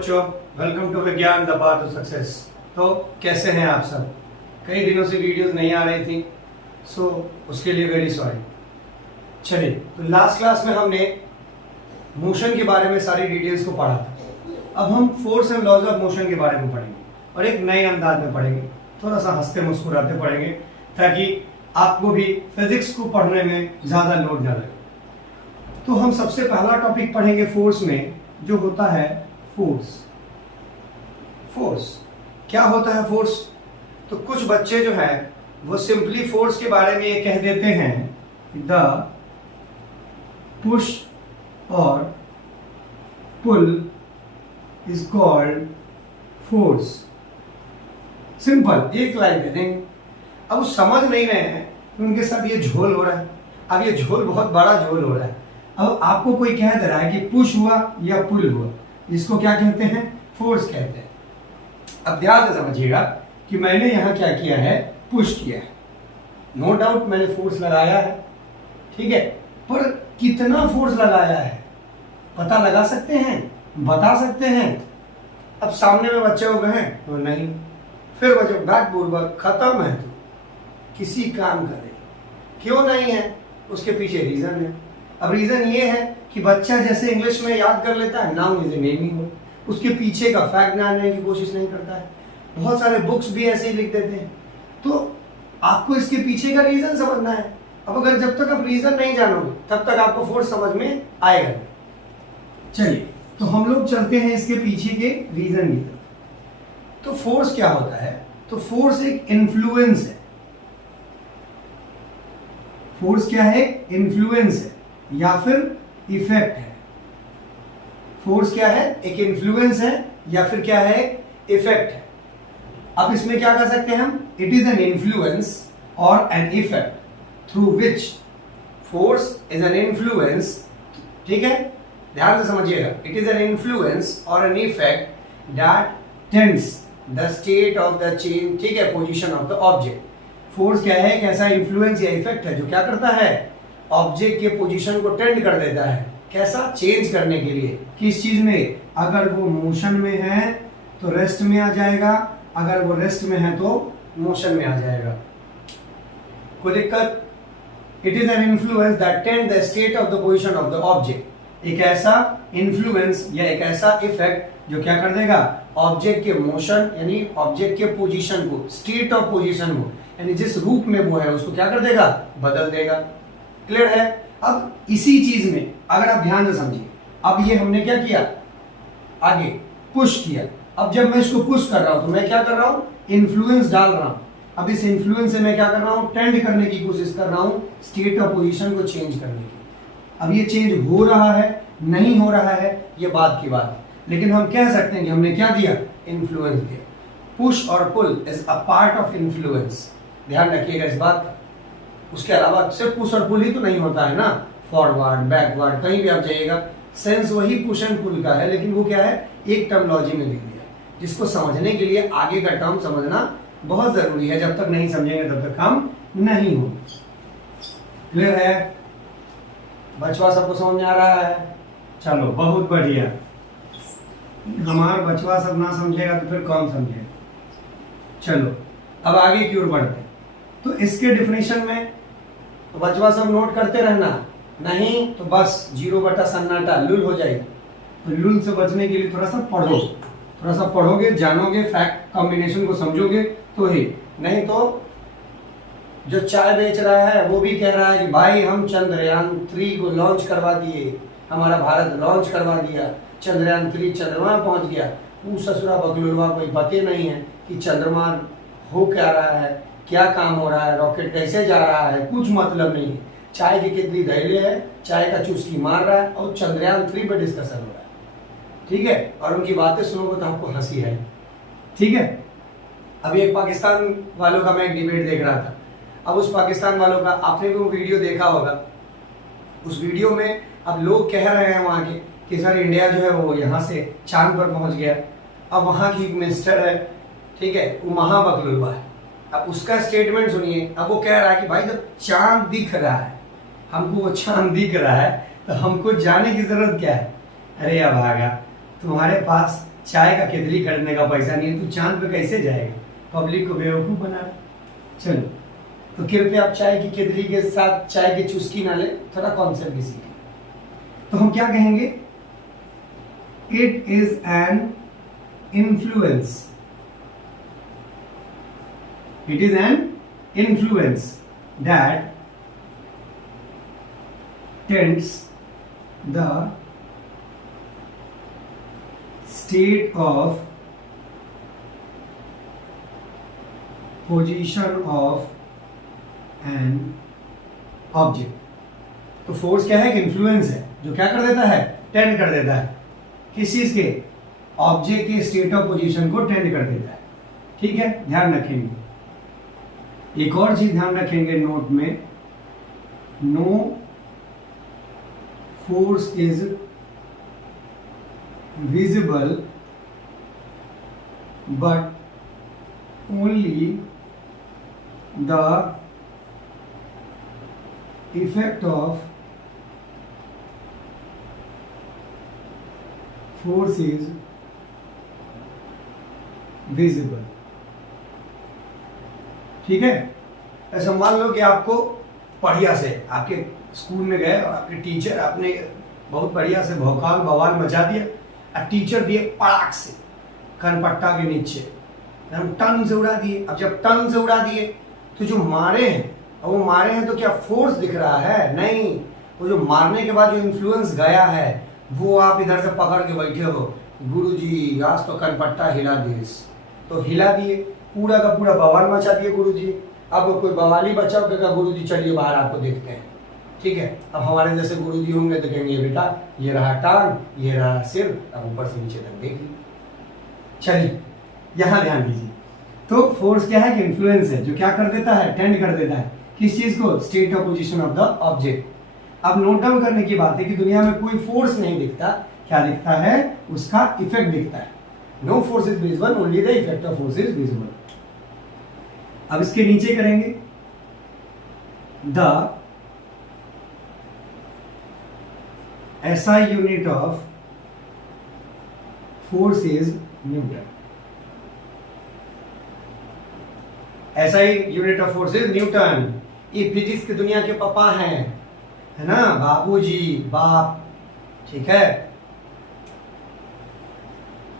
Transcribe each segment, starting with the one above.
बच्चों, welcome to विज्ञान the path to success. तो कैसे हैं आप सब? कई दिनों से वीडियोस नहीं आ रही थी, उसके लिए वेरी सॉरी। चलिए, तो लास्ट क्लास में हमने मोशन के बारे में सारी डिटेल्स को पढ़ा था। अब हम force and laws of motion के बारे में पढ़ेंगे और एक नए अंदाज में पढ़ेंगे, थोड़ा सा हंसते मुस्कुराते पढ़ेंगे ताकि आपको भी फिजिक्स को पढ़ने में ज्यादा लोड न लगे। तो हम सबसे पहला टॉपिक पढ़ेंगे फोर्स में, जो होता है फोर्स। फोर्स क्या होता है? फोर्स तो कुछ बच्चे जो है वो सिंपली फोर्स के बारे में ये कह देते हैं द पुश और pull is called force. Simple, एक लाइन दे देंगे। अब वो समझ नहीं रहे हैं कि उनके साथ ये झोल हो रहा है। अब ये झोल बहुत बड़ा झोल हो रहा है। अब आपको कोई कह दे रहा है कि पुश हुआ या पुल हुआ, इसको क्या कहते हैं? फोर्स कहते हैं। अब ध्यान से समझिएगा कि मैंने यहां क्या किया है, पुश किया है। नो डाउट मैंने फोर्स लगाया है, ठीक है, पर कितना फोर्स लगाया है पता लगा सकते हैं, बता सकते हैं? अब सामने में बच्चे हो गए हैं तो नहीं, फिर बच्चे बैक पूर्वक खत्म है, तो किसी काम का नहीं। क्यों नहीं है? उसके पीछे रीजन है। अब रीजन ये है कि बच्चा जैसे इंग्लिश में याद कर लेता है, noun is a naming word, उसके पीछे का फैक्ट जानने की कोशिश नहीं करता है। बहुत सारे बुक्स भी ऐसे ही लिख देते हैं। तो आपको इसके पीछे का रीजन समझना है। अब अगर जब तक आप रीजन नहीं जानोगे तब तक आपको फोर्स समझ में आएगा नहीं। चलिए, तो हम लोग चलते हैं इसके पीछे के रीजन की तरफ। तो फोर्स क्या होता है? तो फोर्स एक इन्फ्लुएंस है। फोर्स क्या है? इन्फ्लुएंस है या फिर इफेक्ट है। फोर्स क्या है? एक इन्फ्लुएंस है या फिर क्या है? इफेक्ट है। अब इसमें क्या कर सकते हैं हम? इट इज एन इन्फ्लुएंस और an effect through which force is an influence, ठीक है, ध्यान से समझिएगा। इट इज एन इन्फ्लुएंस और an effect that tends the state of the change, ठीक है, position of the object. Force क्या है? एक ऐसा इन्फ्लुएंस या इफेक्ट है जो क्या करता है? ऑब्जेक्ट के पोजीशन को टेंड कर देता है। कैसा? चेंज करने के लिए। किस चीज में? अगर वो मोशन में है तो रेस्ट में आ जाएगा, अगर वो रेस्ट में है तो मोशन में आ जाएगा। कोई दिक्कत? It is an influence that tend the state of the position of the object. एक ऐसा इन्फ्लुएंस या एक ऐसा इफेक्ट जो क्या कर देगा? ऑब्जेक्ट के मोशन यानी ऑब्जेक्ट के पोजीशन को, स्टेट ऑफ पोजीशन को, यानी जिस रूप में वो है उसको क्या कर देगा? बदल देगा। क्लियर है? अब इसी चीज में अगर आप ध्यान से समझिए, अब ये हमने क्या किया? आगे पुश किया। अब जब मैं इसको पुश कर रहा हूं तो मैं क्या कर रहा हूं? इन्फ्लुएंस डाल रहा हूं। अब इस इन्फ्लुएंस से मैं क्या कर रहा हूं? टेंड करने की कोशिश कर रहा हूं, स्टेट ऑफ पोजीशन को चेंज करने की। अब ये चेंज हो रहा है, नहीं हो रहा है, ये बात की बात है, लेकिन हम कह सकते हैं कि हमने क्या दिया? इन्फ्लुएंस दिया। पुश और pull is a part of influence. ध्यान रखिएगा इस बात का। उसके अलावा सिर्फ पुश और पुल ही तो नहीं होता है ना, फॉरवर्ड बैकवर्ड कहीं भी आप जाइएगा सेंस वही पुश एंड पुल का है, लेकिन वो क्या है? एक टर्मिनोलॉजी में लिख दिया, जिसको समझने के लिए आगे का टर्म समझना बहुत जरूरी है। जब तक नहीं समझेंगे तब तक काम नहीं होगा। क्लियर है? बचवा सबको समझ में आ रहा है? चलो, बहुत बढ़िया। हमारा बचवा सब ना समझेगा तो फिर कौन समझेगा? चलो अब आगे की ओर बढ़ते हैं। तो इसके डिफिनेशन में तो बचवा सब नोट करते रहना, नहीं तो बस 0 बटा सन्नाटा लुल हो जाएगी। तो लुल से बचने के लिए थोड़ा सा पढ़ो, थोड़ा सा पढ़ोगे, जानोगे, फैक्ट कॉम्बिनेशन को समझोगे तो ही, नहीं तो जो चाय बेच रहा है वो भी कह रहा है कि भाई हम चंद्रयान 3 को लॉन्च करवा दिए, हमारा भारत लॉन्च करवा दिया, चंद्रयान 3 चंद्रमा पहुंच गया। वो ससुरा बकलुरवा कोई पते नहीं है कि चंद्रमा हो क्या रहा है, क्या काम हो रहा है, रॉकेट कैसे जा रहा है, कुछ मतलब नहीं है। चाय की कितनी धैर्य है, चाय का चुस्की मार रहा है और चंद्रयान 3 पर डिस्कशन हो रहा है, ठीक है, और उनकी बातें सुनोगे तो आपको हंसी है, ठीक है। अभी एक पाकिस्तान वालों का मैं एक डिबेट देख रहा था। अब उस पाकिस्तान वालों का आपने भी वो वीडियो देखा होगा। उस वीडियो में अब लोग कह रहे हैं वहां के कि सर इंडिया जो है वो यहाँ से चांद पर पहुंच गया। अब वहां की एक मिनिस्टर है, ठीक है, वो महाबकलुरवा है। अब उसका स्टेटमेंट सुनिए। अब वो कह रहा है कि भाई जब चांद दिख रहा है, हमको वो चांद दिख रहा है तो हमको जाने की जरूरत क्या है? अरे अभागा, तुम्हारे पास चाय का केतली खरीदने का पैसा नहीं है, तू चांद पे कैसे जाएगा? पब्लिक को बेवकूफ बना रहा है। चलो, तो कृपया आप चाय की केतली के साथ चाय की चुस्की ना ले, थोड़ा कॉन्सेप्ट भी सीखें। तो हम क्या कहेंगे? It is an influence, it is an influence that tends the state of position of an object। तो फोर्स क्या है? इन्फ्लुएंस है, जो क्या कर देता है? टेंड कर देता है। किस चीज के? ऑब्जेक्ट के स्टेट ऑफ पोजीशन को टेंड कर देता है। ठीक है, ध्यान रखेंगे। एक और चीज ध्यान रखेंगे नोट में, no force is visible but only the effect of force is visible। ठीक है, ऐसा मान लो कि आपको बढ़िया से आपके स्कूल में गए और आपके टीचर, आपने बहुत बढ़िया से भौकाल बवाल मचा दिया और टीचर दिए पड़ाक से कनपट्टा के नीचे, हम टन से उड़ा दिए। अब जब टन से उड़ा दिए तो जो मारे हैं, और वो मारे हैं तो क्या फोर्स दिख रहा है? नहीं, वो जो मारने के बाद जो इन्फ्लुएंस गया है वो आप इधर से पकड़ के बैठे हो, गुरुजी आज तो कनपट्टा हिला दिए, तो हिला दिए, पूरा का पूरा बवाल मचा दिए गुरुजी। अब कोई बवाली बच्चा होगा, गुरुजी चलिए बाहर आपको देखते हैं। ठीक है, अब हमारे जैसे गुरुजी होंगे तो कहेंगे बेटा ये रहा टांग, ये रहा सिर, अब ऊपर से नीचे तक देख लीजिए। चलिए यहां ध्यान दीजिए। तो फोर्स क्या है? कि इन्फ्लुएंस है, जो क्या कर देता है? टेंड कर देता है। किस चीज को? State of position of the object. अब नोट डाउन करने की बात है कि दुनिया में कोई फोर्स नहीं दिखता, क्या दिखता है? उसका इफेक्ट दिखता है। No force is visible, only the effect of force is visible. अब इसके नीचे करेंगे, the SI unit of force is Newton। SI unit of force is Newton। ये फिजिक्स की दुनिया के पापा हैं, है ना, बाबूजी, बाप। ठीक है,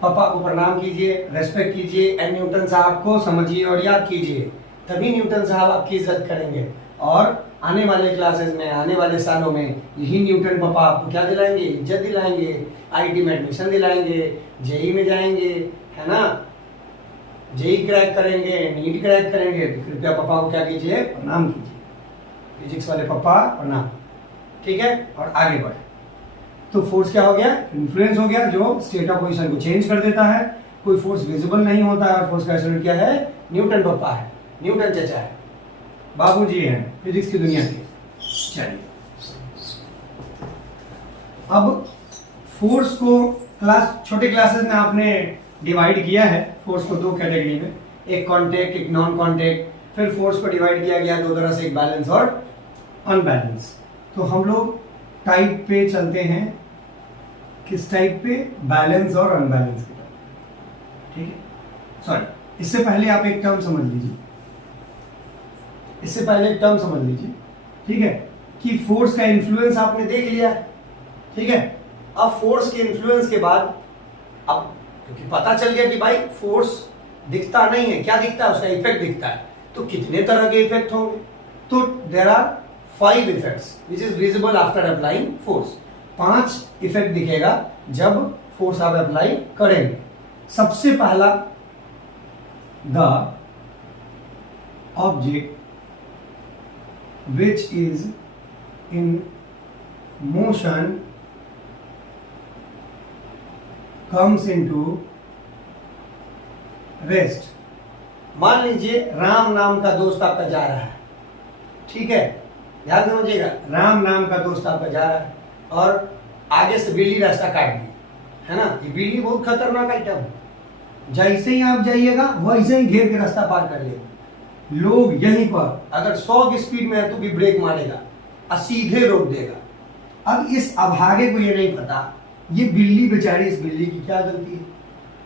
पापा को प्रणाम कीजिए, रेस्पेक्ट कीजिए, एन न्यूटन साहब को समझिए और याद कीजिए, तभी न्यूटन साहब आपकी इज्जत करेंगे। और आने वाले क्लासेस में, आने वाले सालों में यही न्यूटन पापा आपको क्या दिलाएंगे? इज्जत दिलाएंगे, आईटी में एडमिशन दिलाएंगे, जेई में जाएंगे, है ना, जेई क्रैक करेंगे, नीट क्रैक करेंगे। तो कृपया पापा को क्या कीजिए? प्रणाम कीजिए, फिजिक्स वाले पापा प्रणाम। ठीक है, और आगे बढ़े। तो फोर्स क्या हो गया? इन्फ्लुएंस हो गया, जो स्टेट ऑफ पोजीशन को चेंज कर देता है। कोई फोर्स विजिबल नहीं होता है, और फोर्स का एस्टिमेट क्या है? न्यूटन पापा है, न्यूटन चचा है, बाबूजी हैं फिजिक्स की दुनिया के। चलिए, अब फोर्स को छोटे क्लासेस में आपने डिवाइड किया है फोर्स को दो कैटेगरी में, एक कॉन्टेक्ट, एक नॉन कॉन्टेक्ट। फिर फोर्स को डिवाइड किया गया दो तरह से, एक बैलेंस और अनबैलेंस। तो हम लोग टाइप पे चलते हैं। किस टाइप पे? बैलेंस और अनबैलेंस के टाइप। ठीक है, सॉरी, इससे पहले आप एक टर्म समझ लीजिए, इससे पहले एक टर्म समझ लीजिए। ठीक है, कि फोर्स का इन्फ्लुएंस आपने देख लिया। ठीक है, अब फोर्स के इन्फ्लुएंस के बाद, अब क्योंकि पता चल गया कि भाई फोर्स दिखता नहीं है, क्या दिखता है? उसका इफेक्ट दिखता है। तो कितने तरह के इफेक्ट होंगे? तो there are 5 effects which is visible after applying force. 5 effect दिखेगा जब फोर्स आप अप्लाई करेंगे। सबसे पहला, the object which is in motion comes into rest। मान लीजिए राम नाम का दोस्त आपका जा रहा है। ठीक है, ध्यान समझिएगा, राम नाम का दोस्त आपका जा रहा है और आगे से बिल्ली रास्ता काट दी, है ना। ये बिल्ली बहुत खतरनाक आइटम है, जैसे ही आप जाइएगा वैसे ही घेर के रास्ता पार कर लेगा। लोग यहीं पर अगर 100 की स्पीड में है तो भी ब्रेक मारेगा और सीधे रोक देगा। अब इस अभागे को ये नहीं पता, ये बिल्ली बेचारी, इस बिल्ली की क्या गलती है?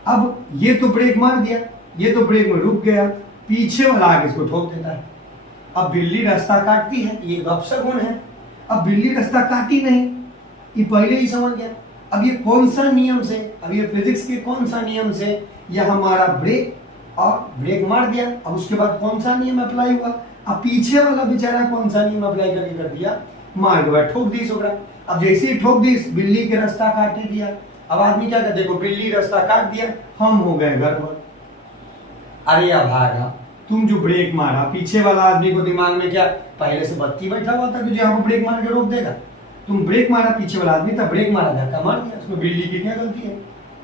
अब ये तो ब्रेक मार दिया, ये तो ब्रेक में रुक गया, पीछे वाला आगे इसको ठोक देता है। अब बिल्ली रास्ता काटती है, ये अपशगुन है। अब बिल्ली रास्ता काटी नहीं, ये पहले ही समझ गया। अब ये कौन सा नियम से, अब ये फिजिक्स के कौन सा नियम से यह हमारा ब्रेक, और ब्रेक मार दिया। अब उसके बाद कौन सा नियम अप्लाई हुआ, अब पीछे वाला बेचारा कौन सा नियम अप्लाई करके कर दिया, मार के बाद ठोक दी सोकरा। अब जैसे ही ठोक दी, बिल्ली के रास्ता काट दिया। अब आदमी क्या कहते, देखो बिल्ली रास्ता काट दिया, हम हो गए गड़बड़। अरे भागा, तुम जो ब्रेक मारा, पीछे वाला आदमी को दिमाग में क्या पहले से बत्ती बैठा हुआ था कि जो यहाँ पर ब्रेक मार के रोक देगा। तुम ब्रेक मारा, पीछे वाला आदमी था, ब्रेक मारा, धक्का मार दिया, उसमें बिल्ली की क्या गलती है।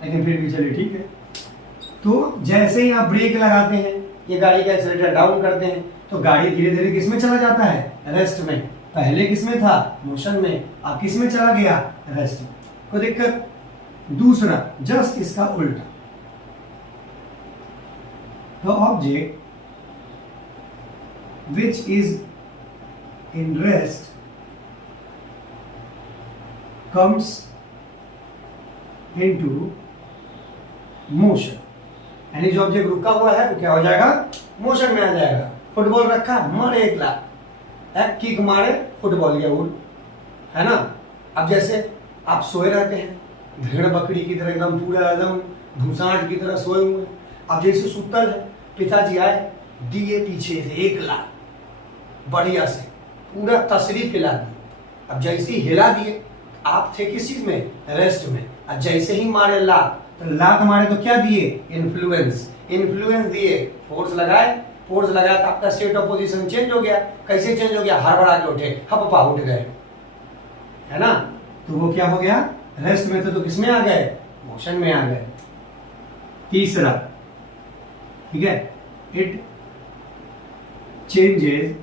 लेकिन फिर भी चलिए ठीक है। तो जैसे ही आप ब्रेक लगाते हैं, ये गाड़ी का एक्सीलरेटर डाउन करते हैं, तो गाड़ी धीरे धीरे किस में चला जाता है, रेस्ट में। पहले किस में था, मोशन में, अब किस में चला गया, रेस्ट में। कोई दिक्कत। दूसरा जस्ट इसका उल्टा, the object which is in rest comes into motion, यानी जो ऑब्जेक्ट रुका हुआ है वो क्या हो जाएगा, मोशन में आ जाएगा। फुटबॉल रखा, मारे एक लाख, एक किक मारे, फुटबॉल गया उड़, है ना। अब जैसे आप सोए रहते हैं, भेड़ बकरी की तरह एकदम पूरा एकदम घुसाट की तरह सोए हुए, अब जैसे सुतल है, पिताजी आए, दिए पीछे से 1 लाख बढ़िया से पूरा तशरीफ हिला दी। अब जैसे ही हिला दिए, आप थे किस चीज में, रेस्ट में। अब जैसे ही मारे लात, तो लात मारे तो क्या दिए, इन्फ्लुएंस, इन्फ्लुएंस दिए, फोर्स लगाए, फोर्स लगाया तो आपका स्टेट ऑफ पोजीशन चेंज हो गया। कैसे चेंज हो गया, हड़बड़ा के उठे, हपपा उठ गए, है ना। तो वो क्या हो गया, रेस्ट में थे तो किसमें आ गए, मोशन में आ गए। तीसरा, ठीक है, it changes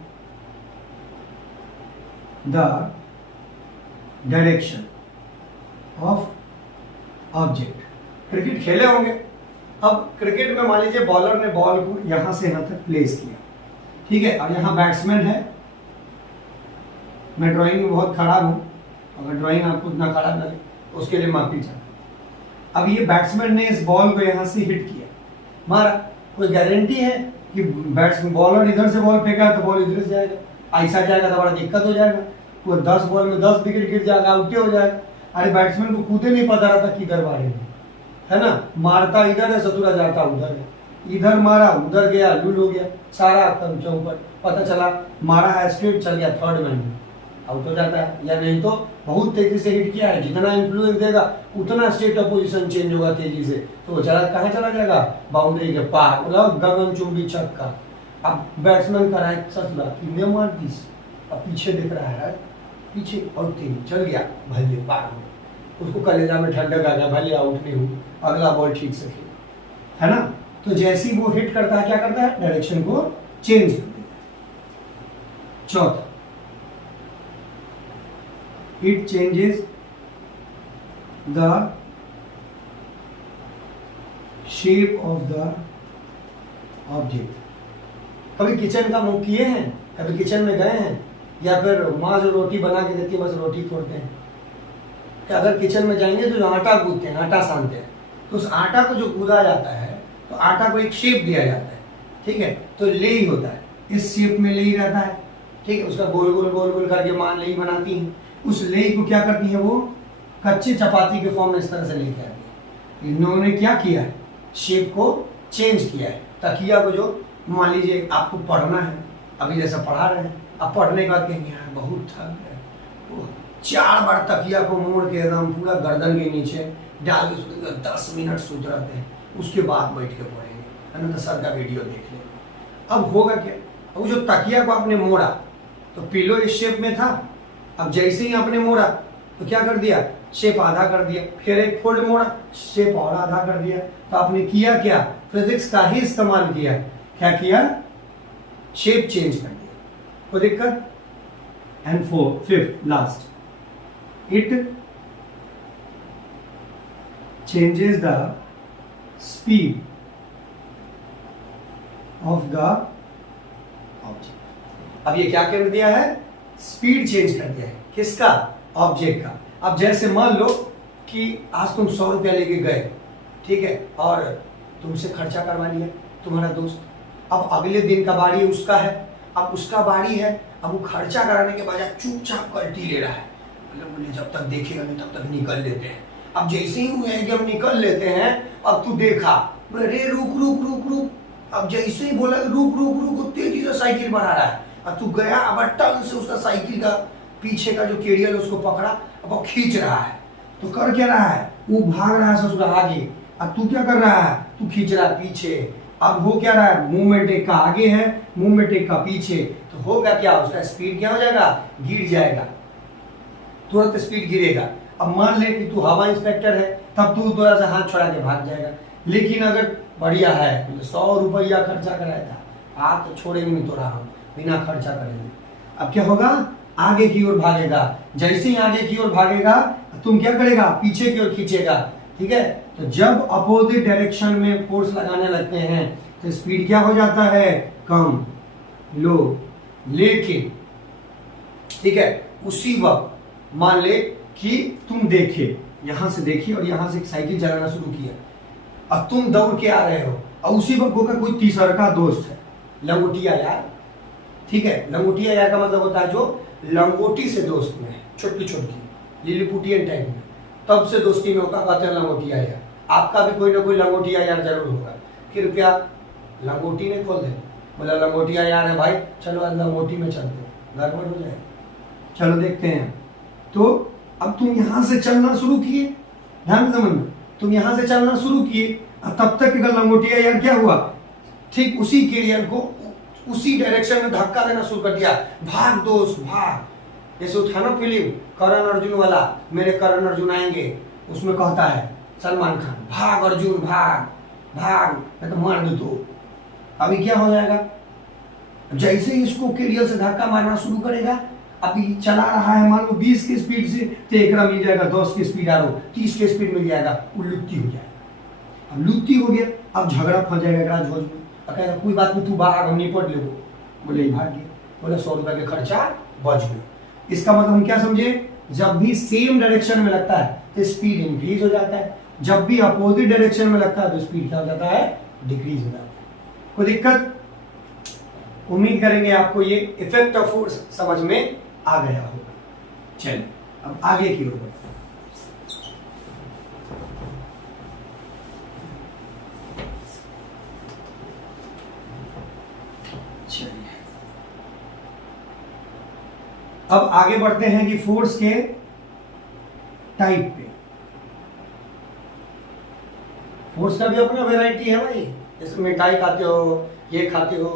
the direction of object। Cricket खेले होंगे। अब क्रिकेट में मान लीजिए बॉलर ने बॉल को यहां से यहां तक प्लेस किया, ठीक है, और यहां बैट्समैन है। मैं ड्राइंग में बहुत खराब हूं, अगर ड्राइंग आपको उतना खराब लगे उसके लिए माफी चाहता हूं। अब ये बैट्समैन ने इस बॉल को यहां से हिट किया, मारा, कोई गारंटी है कि बैट्समैन बॉलर इधर से बॉल फेंका तो बॉल इधर से जाएगा, ऐसा जाएगा तो बड़ा दिक्कत हो जाएगा। वो 10 बॉल में 10 विकेट गिर जाएगा, आउट हो जाएगा। अरे बैट्समैन को खुद ही नहीं पता रहता किधर मारेंगे, है ना। मारता इधर है, ससुरा जाता उधर है, इधर मारा उधर गया, लूल हो गया, सारा कम चौपट, पता चला मारा है स्ट्रेट, चल गया थर्ड मैन में, आउट हो जाता है। या नहीं तो बहुत तेजी से हिट किया है, जितना इन्फ्लुएंस देगा उतना स्टेट ऑफ पोजीशन चेंज होगा तेजी से, तो वो चला कहाँ चला जाएगा, बाउंड्री के पार, मतलब गगनचुंबी छक्का। अब बैट्समैन का राइट ससुरा कितने मार दी, अब पीछे दिख रहा है, पीछे और तेज चल गया, भले पार हो, उसको कलेजा में ठंडक आ गया, भले आउट नहीं हूँ, अगला बॉल ठीक से खेल, है ना। तो जैसे ही वो हिट करता है क्या करता है, डायरेक्शन को चेंज कर देता है। चौथा, it changes the shape of the object. कभी किचन का मुंह किए हैं, कभी किचन में गए हैं, या फिर माँ जो रोटी बना के देती है बस रोटी तोड़ते हैं, कि अगर किचन में जाएंगे तो जो आटा गूंथते हैं, आटा सानते हैं, तो उस आटा को जो गूंदा जाता है तो आटा को एक शेप दिया जाता है, ठीक है, तो लेई होता है, इस शेप में लेई रहता है, ठीक है, उसका गोल गोल गोल गोल करके माँ लेई बनाती है। उस लेई को क्या करती है, वो कच्चे चपाती के फॉर्म में इस तरह से लेके आती है। इन्होंने क्या किया है, शेप को चेंज किया है। तकिया को जो मान लीजिए आपको पढ़ना है, अभी जैसा पढ़ा रहे हैं, अब पढ़ने के बाद कहेंगे यार बहुत थक गए, वो 4 बार तकिया को मोड़ के एकदम पूरा गर्दन के नीचे डाल के सोचेंगे 10 मिनट सोच रहते हैं, उसके बाद बैठ के पढ़ेंगे, है ना। तो सर का वीडियो देख लें। अब होगा क्या, अब जो तकिया को आपने मोड़ा तो पिलो इस शेप में था, अब जैसे ही आपने मोड़ा तो क्या कर दिया, शेप आधा कर दिया, फिर एक फोल्ड मोड़ा, शेप और आधा कर दिया। तो आपने किया क्या, फिजिक्स का ही इस्तेमाल किया। क्या किया, शेप चेंज कर दिया, कोई दिक्कत। And fifth last, it changes the speed of the object. अब ये क्या कर दिया है, स्पीड चेंज कर दिया है, किसका, ऑब्जेक्ट का। अब जैसे मान लो कि आज तुम 100 रुपया लेके गए, ठीक है, और तुमसे खर्चा करवा लिया तुम्हारा दोस्त, अब अगले दिन का बारी उसका है, अब उसका बारी है, अब वो खर्चा कराने के बजाय चुपचाप कल्टी ले रहा है, मतलब बोले जब तक देखेगा नहीं तब तक निकल लेते हैं। अब जैसे ही हुए कि हम निकल लेते हैं, अब तू देखा, बोले रे रुक रुक रुक रुक, अब जैसे ही बोला रुक रुक रुक, तेजी से साइकिल बढ़ा रहा है, अब तू गया, अब टन से उसका साइकिल का पीछे का जो केरियल उसको पकड़ा, अब वो खींच रहा है। तो कर क्या रहा है, वो भाग रहा है ससुर आगे, अब तू क्या कर रहा है, तू खींच रहा है पीछे। अब हो क्या रहा है, मूवमेंट एक का आगे है, मूवमेंट एक का पीछे, तो होगा क्या, उसका स्पीड क्या हो जाएगा, गिर जाएगा, तुरंत स्पीड गिरेगा। अब मान ले कि तू हवा इंस्पेक्टर है, तब तू थोड़ा सा हाथ छोड़ा के भाग जाएगा, लेकिन अगर बढ़िया है, 100 रुपया खर्चा कराया था, हाथ तो छोड़ेंगे नहीं तो रहा बिना खर्चा करेंगे। अब क्या होगा, आगे की ओर भागेगा, जैसे ही आगे की ओर भागेगा तुम क्या करेगा, पीछे की ओर खींचेगा, ठीक है। तो जब अपोजिट डायरेक्शन में फोर्स लगाने लगते हैं तो स्पीड क्या हो जाता है, कम, लो, लेकिन ठीक है उसी वक्त मान ले कि तुम देखे, यहां से देखिए और यहां से एक साइकिल चलाना शुरू किया, अब तुम दौड़ के आ रहे हो, और उसी वक्त होगा कोई तीसरा का दोस्त है, लंगोटिया यार, ठीक है। लंगोटिया यार का मतलब होता है जो लंगोटी से दोस्त में है, छोटी छोटी लिलीपुटियन टाइप में, तब से दोस्ती में होगा, कहते हैं लंगोटिया यार। आपका भी कोई ना कोई लंगोटिया यार जरूर होगा, कृपया लंगोटी नहीं खोल दे, बोला लंगोटिया यार है भाई, चलो आज लंगोटी में चलते हैं, गड़बड़ हो जाए। चलो देखते हैं, तो अब तुम यहां से चलना शुरू किए, ध्यान से समझना, तुम यहां से चलना शुरू किए, तब तक लंगोटिया यार क्या हुआ, ठीक उसी कैरियर को उसी डायरेक्शन में धक्का देना शुरू कर दिया, भाग दोस्त भाग। जैसे वो था ना फिल्म करण अर्जुन वाला, मेरे करण अर्जुन आएंगे, उसमें कहता है सलमान खान, भाग अर्जुन भाग भाग, मैं तो मार दू तो। अभी क्या हो जाएगा, जैसे ही इसको कैरियर से धक्का मारना शुरू करेगा, अभी चला रहा है मान लो 20 की स्पीड से, तो एक मिल जाएगा 10 की स्पीड, आ रो 30 की स्पीड मिल जाएगा, वो लुत्ती हो जाएगा। अब लुत्ती हो गया, अब झगड़ा फंस जाएगा झोज में, कहेगा कोई बात नहीं तू भाग, हम निपट ले, बोले भाग गया, बोले 100 रुपए का खर्चा बच गया। इसका मतलब हम क्या समझे, जब भी सेम डायरेक्शन में लगता है तो स्पीड इंक्रीज हो जाता है, जब भी अपोजिट डायरेक्शन में लगता है तो स्पीड क्या हो जाता है, डिक्रीज हो जाता है। कोई दिक्कत, उम्मीद करेंगे आपको ये इफेक्ट ऑफ फोर्स समझ में आ गया होगा। चलिए अब आगे की ओर, अब आगे बढ़ते हैं कि फोर्स के टाइप पे। फोर्स का भी अपना वैरायटी है भाई, जैसे मिठाई खाते हो, ये खाते हो,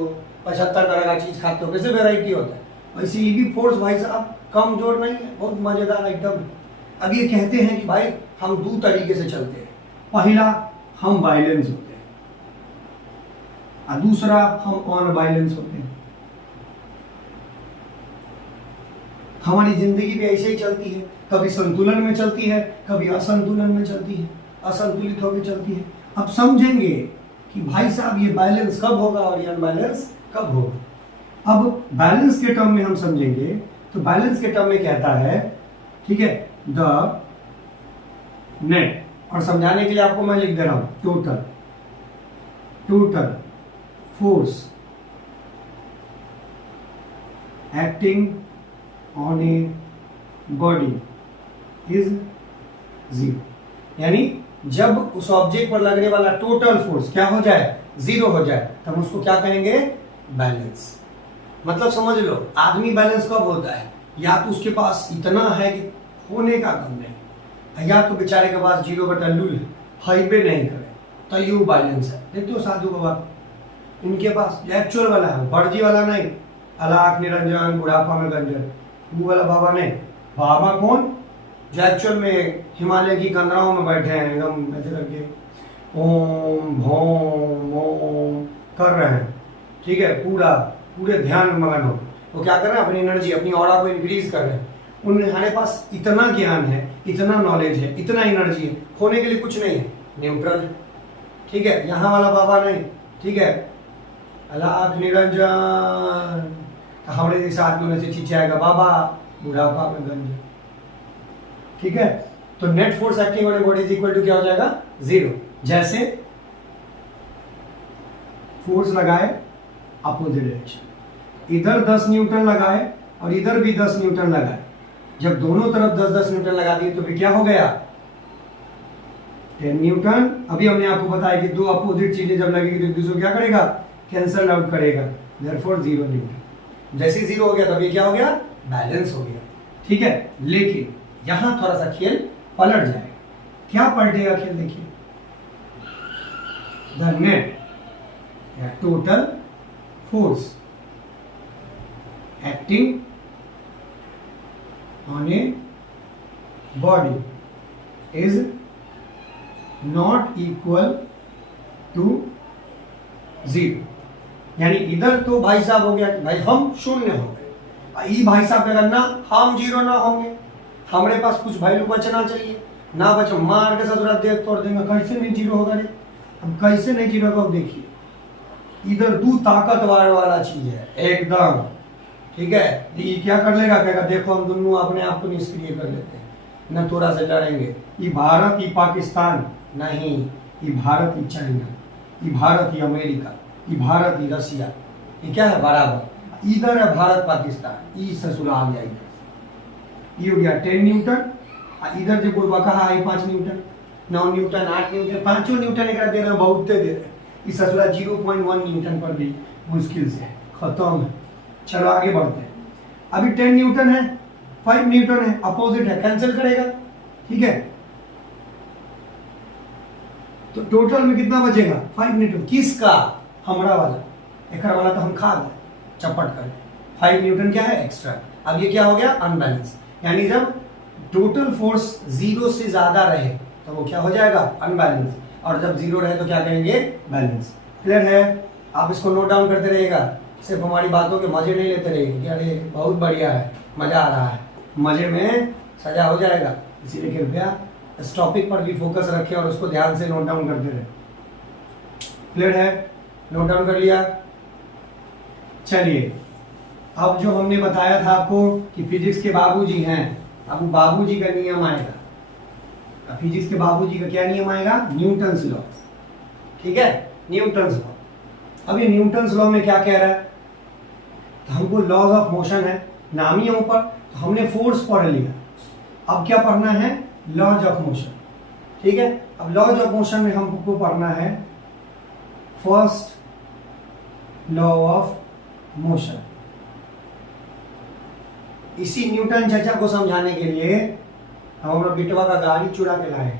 75 तरह का चीज खाते हो, कैसे वैरायटी होता है, वैसे ये भी फोर्स भाई साहब कम जोर नहीं है, बहुत मजेदार एकदम। अब ये कहते हैं कि भाई हम 2 तरीके से चलते हैं, पहला हम बैलेंस होते हैं और दूसरा हम अनबैलेंस होते हैं। हमारी जिंदगी भी ऐसे ही चलती है, कभी संतुलन में चलती है, कभी असंतुलन में चलती है, असंतुलित होकर चलती है। अब समझेंगे कि भाई साहब ये बैलेंस कब होगा और ये अनबैलेंस कब होगा। अब बैलेंस के टर्म में हम समझेंगे, तो बैलेंस के टर्म में कहता है, ठीक है, द नेट, और समझाने के लिए आपको मैं लिख दे रहा हूं, total force acting on a body is 0। यानी जब उस ऑब्जेक्ट पर लगने वाला टोटल फोर्स क्या हो जाए, 0 हो जाए, तब उसको क्या कहेंगे, बैलेंस। मतलब समझ लो, आदमी बैलेंस कब होता है, या तो उसके पास इतना है कि होने का कम नहीं, या तो बेचारे के पास 0/लूल हाईवे नहीं करे, तो ये बैलेंस है। देखते हो साधु बाबा, इनके पास एक्चुअल वाला है, फर्जी वाला नहीं, अलाख निरंजन बुढ़ापा में गंजन, वो वाला बाबा नहीं। बाबा कौन, जो एक्चुअल में हिमालय की कंदराओं में बैठे हैं, एकदम ऐसे करके ओम भोम ओम कर रहे हैं, ठीक है, पूरे ध्यान में मगन हो। वो क्या कर रहे हैं, अपनी एनर्जी, अपनी ऑरा को इंक्रीज कर रहे हैं। उनके पास इतना ज्ञान है, इतना नॉलेज है, इतना एनर्जी है, खोने के लिए कुछ नहीं है, न्यूट्रल, ठीक है। यहाँ वाला बाबा नहीं, ठीक है, अलाख निरंजन, हमारे जैसे आदमी से चिचियाएगा बाबा, बुढ़ापा में गंज, ठीक है। तो net force acting on a body is equal to क्या हो जाएगा, 0। जैसे फोर्स लगाए अपोजिट डायरेक्शन, इधर 10 न्यूटन लगाए और इधर भी 10 न्यूटन लगाए, जब दोनों तरफ 10-10 न्यूटन लगा दिए तो भी क्या हो गया 10 न्यूटन। अभी हमने आपको बताया कि दो अपोजिट चीजें जब लगेगी तो एक दूसरे को क्या करेगा, कैंसल आउट करेगा, देयरफॉर 0 न्यूटन। जैसे 0 हो गया तब ये क्या हो गया, बैलेंस हो गया। ठीक है, लेकिन यहां थोड़ा सा खेल पलट जाएगा। क्या पलटेगा खेल, देखिए, द नेट या total force acting on a body is not equal to 0। यानी इधर तो भाई साहब हो गया कि भाई हम शून्य हो गए, ये भाई साहब क्या करना, हम 0 ना होंगे, हमारे पास कुछ वैल्यू बचना चाहिए, ना बचो मार के साथ देख तोड़ देंगे, कैसे नहीं 0 होगा रे, हम कैसे नहीं 0 होगा। देखिए इधर दो ताकतवर वाला चीज है एकदम, ठीक है, तो ये क्या कर लेगा, कहेगा देखो हम दोनों अपने आप को निष्क्रिय कर लेते हैं, न थोड़ा से लड़ेंगे, ये भारत ये पाकिस्तान नहीं, ये भारत ये चाइना, ये भारत ये अमेरिका, ये भारत ये रसिया, ये क्या है बराबर, इधर है भारत पाकिस्तान, ये ससुरा आ गया इधर, ये हो गया 10 न्यूटन, इधर जो बोलवा कहा है 5 न्यूटन, 9 न्यूटन, 8 न्यूटन, 5 न्यूटन एक दे रहे हैं, बहुत दे रहे हैं, इस ससुरा 0.1 न्यूटन पर भी मुश्किल से खत्म है। चलो आगे बढ़ते हैं, अभी 10 न्यूटन है, 5 न्यूटन है, अपोजिट है, कैंसिल करेगा, ठीक है, तो टोटल में कितना बचेगा 5 न्यूटन, किसका, हमरा वाला, एक वाला तो हम खा गए चपट कर, 5 न्यूटन क्या है एक्स्ट्रा। अब ये क्या हो गया अनबैलेंस, यानी जब टोटल फोर्स 0 से ज्यादा रहे तो वो क्या हो जाएगा अनबैलेंस, और जब 0 रहे तो क्या कहेंगे बैलेंस। क्लियर है, आप इसको नोट डाउन करते रहिएगा, सिर्फ हमारी बातों के मजे नहीं लेते रहिए कि अरे बहुत बढ़िया है, मजा आ रहा है, मजे में सजा हो जाएगा, इसीलिए कृपया इस टॉपिक पर भी फोकस रखें और उसको ध्यान से नोट डाउन करते रहे। क्लियर है, नोट डाउन कर लिया। चलिए अब जो हमने बताया था आपको कि फिजिक्स के बाबूजी हैं, अब बाबूजी का नियम आएगा, फिजिक्स के बाबूजी का क्या नियम आएगा, न्यूटन्स लॉ, ठीक है, न्यूटन्स लॉ। अब ये न्यूटन्स लॉ में क्या कह रहा है, तो हमको लॉज ऑफ मोशन है, नाम ही है ऊपर, तो हमने फोर्स पढ़ लिया, अब क्या पढ़ना है लॉज ऑफ मोशन, ठीक है। अब लॉज ऑफ मोशन में हमको पढ़ना है फर्स्ट लॉ ऑफ मोशन। इसी न्यूटन चाचा को समझाने के लिए हम अपना बिटवा का गाड़ी चुरा के लाए,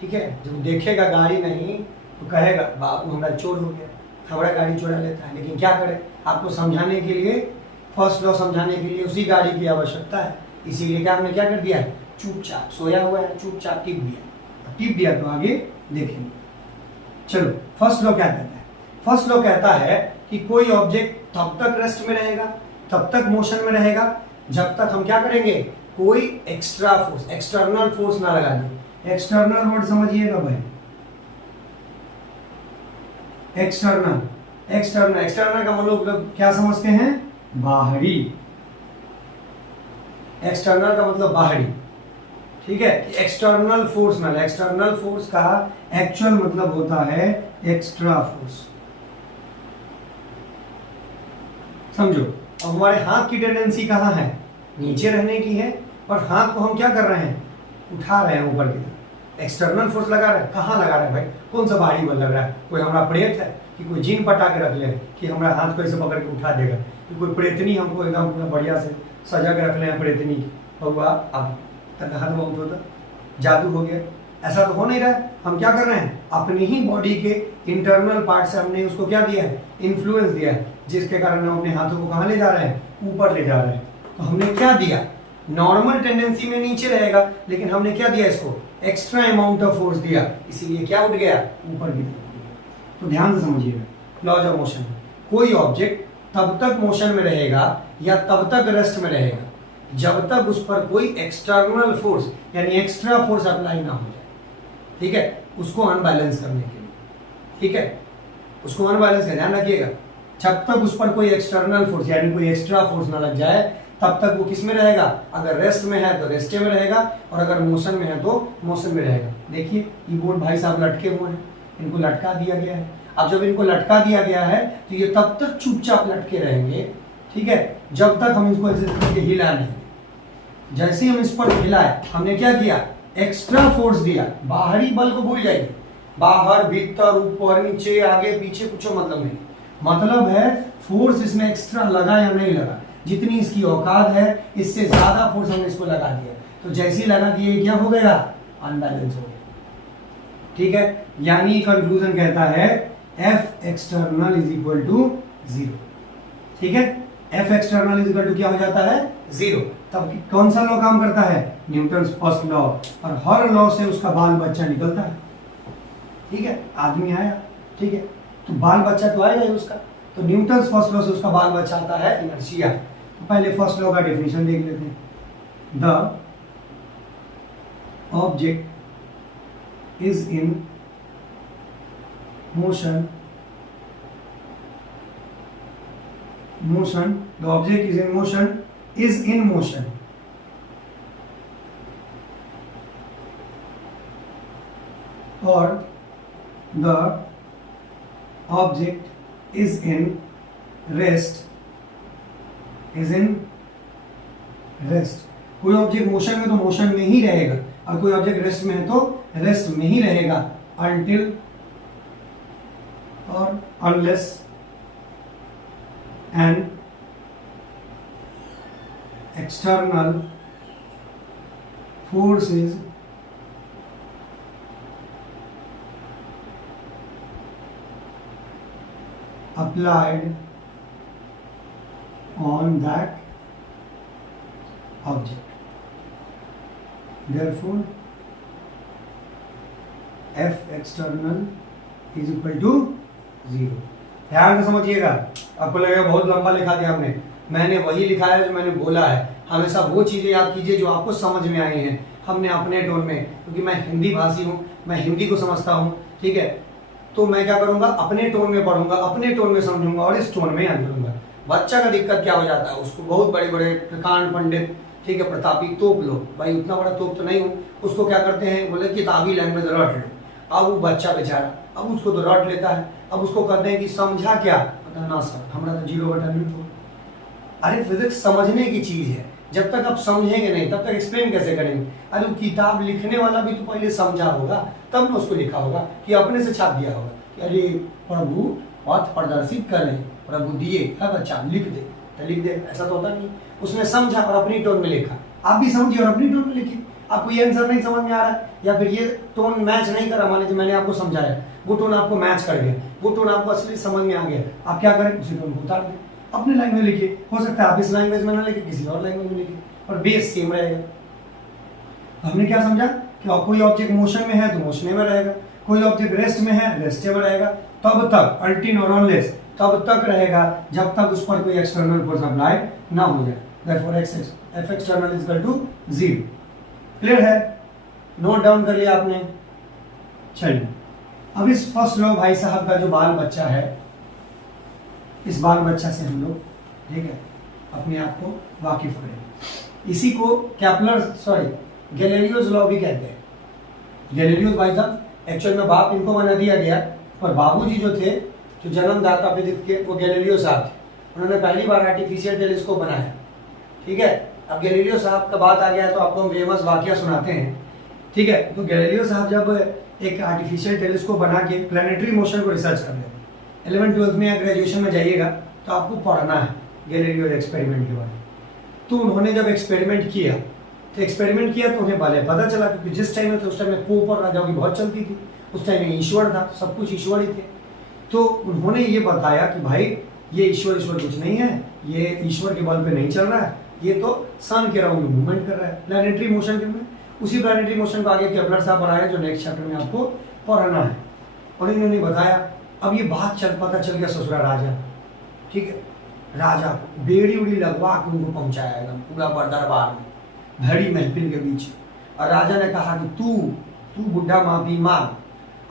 ठीक है, जब देखेगा गाड़ी नहीं तो कहेगा बाबू हमारा चोर हो गया, हमारा गाड़ी चुरा लेता है, लेकिन क्या करे, आपको समझाने के लिए, फर्स्ट लॉ समझाने के लिए उसी गाड़ी की आवश्यकता है, इसीलिए क्या हमने क्या कर दिया, चुपचाप सोया हुआ है, चुपचाप टिप दिया तो आगे देखेंगे। चलो फर्स्ट लॉ क्या कहता है, फर्स्ट लॉ कहता है कि कोई ऑब्जेक्ट तब तक रेस्ट में रहेगा, तब तक मोशन में रहेगा जब तक हम क्या करेंगे, कोई एक्स्ट्रा फोर्स, एक्सटर्नल फोर्स ना लगा दें। एक्सटर्नल वर्ड समझिएगा भाई, एक्सटर्नल का मतलब क्या समझते हैं, बाहरी, एक्सटर्नल का मतलब बाहरी, ठीक है, एक्सटर्नल फोर्स ना, एक्सटर्नल फोर्स का एक्चुअल मतलब होता है एक्स्ट्रा फोर्स, समझो। अब हमारे हाथ की टेंडेंसी कहाँ है, नीचे रहने की है, और हाथ को हम क्या कर रहे हैं, उठा रहे हैं ऊपर की तरफ, एक्सटर्नल फोर्स लगा रहे हैं, कहाँ लगा रहे हैं भाई, कौन सा बाहरी बल लग रहा है, कोई हमारा प्रेत है कि कोई जिन पटा के रख ले कि हमारा हाथ को ऐसे पकड़ के उठा देगा, कि कोई प्रेतनी हमको एकदम पूरा बढ़िया से सजा के रख ले प्रेतनी बउआ, अब तक हाथ बहुत होता, जादू हो गया, ऐसा तो हो नहीं रहा है। हम क्या कर रहे हैं, अपनी ही बॉडी के इंटरनल पार्ट से हमने उसको क्या दिया है, इन्फ्लुएंस दिया है, जिसके कारण हम अपने हाथों को कहाँ ले जा रहे हैं, ऊपर ले जा रहे हैं। तो हमने क्या दिया, नॉर्मल टेंडेंसी में नीचे रहेगा, लेकिन हमने क्या दिया इसको, एक्स्ट्रा अमाउंट ऑफ फोर्स दिया, इसीलिए क्या उठ गया, ऊपर की तरफ। तो ध्यान से समझिएगा, लॉज ऑफ मोशन, कोई ऑब्जेक्ट तब तक मोशन में रहेगा या तब तक रेस्ट में रहेगा जब तक उस पर कोई एक्सटर्नल फोर्स यानी एक्स्ट्रा फोर्स अप्लाई ना हो जाए, ठीक है, उसको अनबैलेंस करने के लिए, ठीक है, उसको अनबैलेंस का ध्यान रखिएगा, जब तक उस पर कोई एक्सटर्नल फोर्स यानी कोई एक्स्ट्रा फोर्स ना लग जाए तब तक वो किस में रहेगा, अगर रेस्ट में है तो रेस्टे में रहेगा, और अगर मोशन में है तो मोशन में रहेगा। देखिए ये बोर्ड भाई साहब लटके हुए हैं, इनको लटका दिया गया है। अब जब इनको लटका दिया गया है तो ये तब तक चुपचाप लटके रहेंगे, ठीक है, जब तक हम इसको ऐसे करके हिला नहीं। जैसे हम इस पर हिलाए, हमने क्या किया, एक्स्ट्रा फोर्स दिया। बाहरी बल को भूल जाइए, बाहर भीतर ऊपर नीचे आगे पीछे कुछ मतलब नहीं, मतलब है फोर्स इसमें एक्स्ट्रा लगा या नहीं लगा, जितनी इसकी औकात है इससे ज्यादा फोर्स हमने इसको लगा दिया, तो जैसे ही लगा दिए क्या हो गया, अनबैलेंस हो गया। ठीक है, यानी कंक्लूजन कहता है F external is equal to 0। ठीक है, F external is equal to क्या हो जाता है, 0। तब कौन सा लॉ काम करता है, न्यूटन्स फर्स्ट लॉ, और हर लॉ से उसका बाल बच्चा निकलता है। ठीक है, आदमी आया, ठीक है, तो बाल बच्चा तो आएगा ही उसका, तो न्यूटन्स फर्स्ट लॉ से उसका बाल बच्चा आता है इनर्शिया। तो पहले फर्स्ट लॉ का डेफिनेशन देख लेते हैं। The object is in motion, the object is in motion or the object is in rest, कोई ऑब्जेक्ट मोशन में तो मोशन में ही रहेगा, और कोई ऑब्जेक्ट रेस्ट में है तो रेस्ट में ही रहेगा, until or unless an external force is applied on that object. Therefore, F external is equal to 0। ध्यान से समझिएगा, आपको लगेगा बहुत लंबा लिखा दिया हमने, मैंने वही लिखा है जो मैंने बोला है। हमेशा वो चीजें याद कीजिए जो आपको समझ में आई हैं, हमने अपने टोन में, क्योंकि मैं हिंदी भाषी हूँ, मैं हिंदी को समझता हूँ, ठीक है, तो मैं क्या करूंगा, अपने टोन में पढ़ूंगा, अपने टोन में समझूंगा और इस टोन में याद करूंगा। बच्चा का दिक्कत क्या हो जाता है, उसको बहुत बड़े बड़े प्रकांड पंडित, ठीक है, प्रतापी तोप लो, भाई उतना बड़ा तोप तो नहीं हूँ, उसको क्या करते हैं, बोले किताबी लैंग्वेज रट लो। अब वो बच्चा बेचारा, अब उसको तो रट लेता है, अब उसको कहते हैं कि समझा क्या, पता ना सर हमारा तो 0/√4। अरे फिजिक्स समझने की चीज है, जब तक आप समझेंगे नहीं तब तक एक्सप्लेन कैसे करेंगे। अरे वो किताब लिखने वाला भी तो पहले समझा होगा, तब ना उसको लिखा होगा, कि अपने से छाप दिया होगा कि अरे प्रभु पथ प्रदर्शित करें, प्रभु दिए है बच्चा लिख दे, तो लिख दे, ऐसा तो होता नहीं। उसने समझा और अपनी टोन में लिखा, आप भी समझिए और अपनी टोन में लिखिए। आपको ये आंसर नहीं समझ में आ रहा है, या फिर ये टोन मैच नहीं करा, मान लीजिए मैंने आपको समझाया, वो टोन आपको मैच कर गया, वो टोन आपको असली समझ में आ गया, आप क्या करें, उसी टोन को उतार दें, अपने लैंग्वेज में लिखिए। हो सकता है आप इस लैंग्वेज में ना लिखे, किसी और लैंग्वेज में लिखिए, और बेस सेम रहेगा। हमने क्या समझा कि कोई ऑब्जेक्ट मोशन में है तो मोशन में रहेगा, कोई ऑब्जेक्ट रेस्ट में है रेस्ट में रहेगा, तब तक अल्टीन और अनलेस तब तक रहेगा जब तक उस पर कोई एक्सटर्नल फोर्स अप्लाई ना हो जाए। Therefore F external is equal to 0। Clear है, नोट डाउन कर लिया आपने। चलिए अब इस फर्स्ट लॉ भाई साहब का जो बाल बच्चा है, इस बाल बच्चा से हम लोग, ठीक है, अपने आप को वाकिफ हो गए। इसी को गैलीलियोस लॉ भी कहते हैं। गैलीलियोस भाई साहब एक्चुअल में बाप इनको बना दिया गया, पर बाबूजी जो थे, जो जन्मदाता फिजिक्स के, वो गैलीलियो साहब थे। उन्होंने पहली बार आर्टिफिशियल टेलीस्कोप बनाया, ठीक है। अब गैलीलियो साहब का बात आ गया है तो आपको हम फेमस वाकया सुनाते हैं, ठीक है। तो गैलीलियो साहब जब एक आर्टिफिशियल टेलीस्कोप बना के प्लैनेटरी मोशन को रिसर्च कर रहे थे, 11th-12th में या ग्रेजुएशन में जाइएगा तो आपको पढ़ना है गैलीलियो एक्सपेरिमेंट के बारे में। तो उन्होंने जब एक्सपेरिमेंट किया तो उन्हें भले पता चला, क्योंकि जिस टाइम में थे उस टाइम में पोप और राजाओं की बहुत चलती थी, उस टाइम में ईश्वर था, सब कुछ ईश्वर ही थे। तो उन्होंने ये बताया कि भाई ये ईश्वर कुछ नहीं है, ये ईश्वर के बल पे नहीं चल रहा है, ये तो सन के राउंड में मूवमेंट कर रहा है, प्लैनेटरी मोशन के में। उसी प्लैनेटरी मोशन को आगे केपलर साहब बढ़ाया, जो नेक्स्ट चैप्टर में आपको पढ़ना है। और इन्होंने बताया, अब ये बात पता चल गया ससुरा राजा, ठीक है, राजा बेड़ी उड़ी लगवा के उनको पहुंचाया एकदम पूरा दरबार में, भरी महफिल के बीच। और राजा ने कहा कि तू बुढ़ा माफी मांग,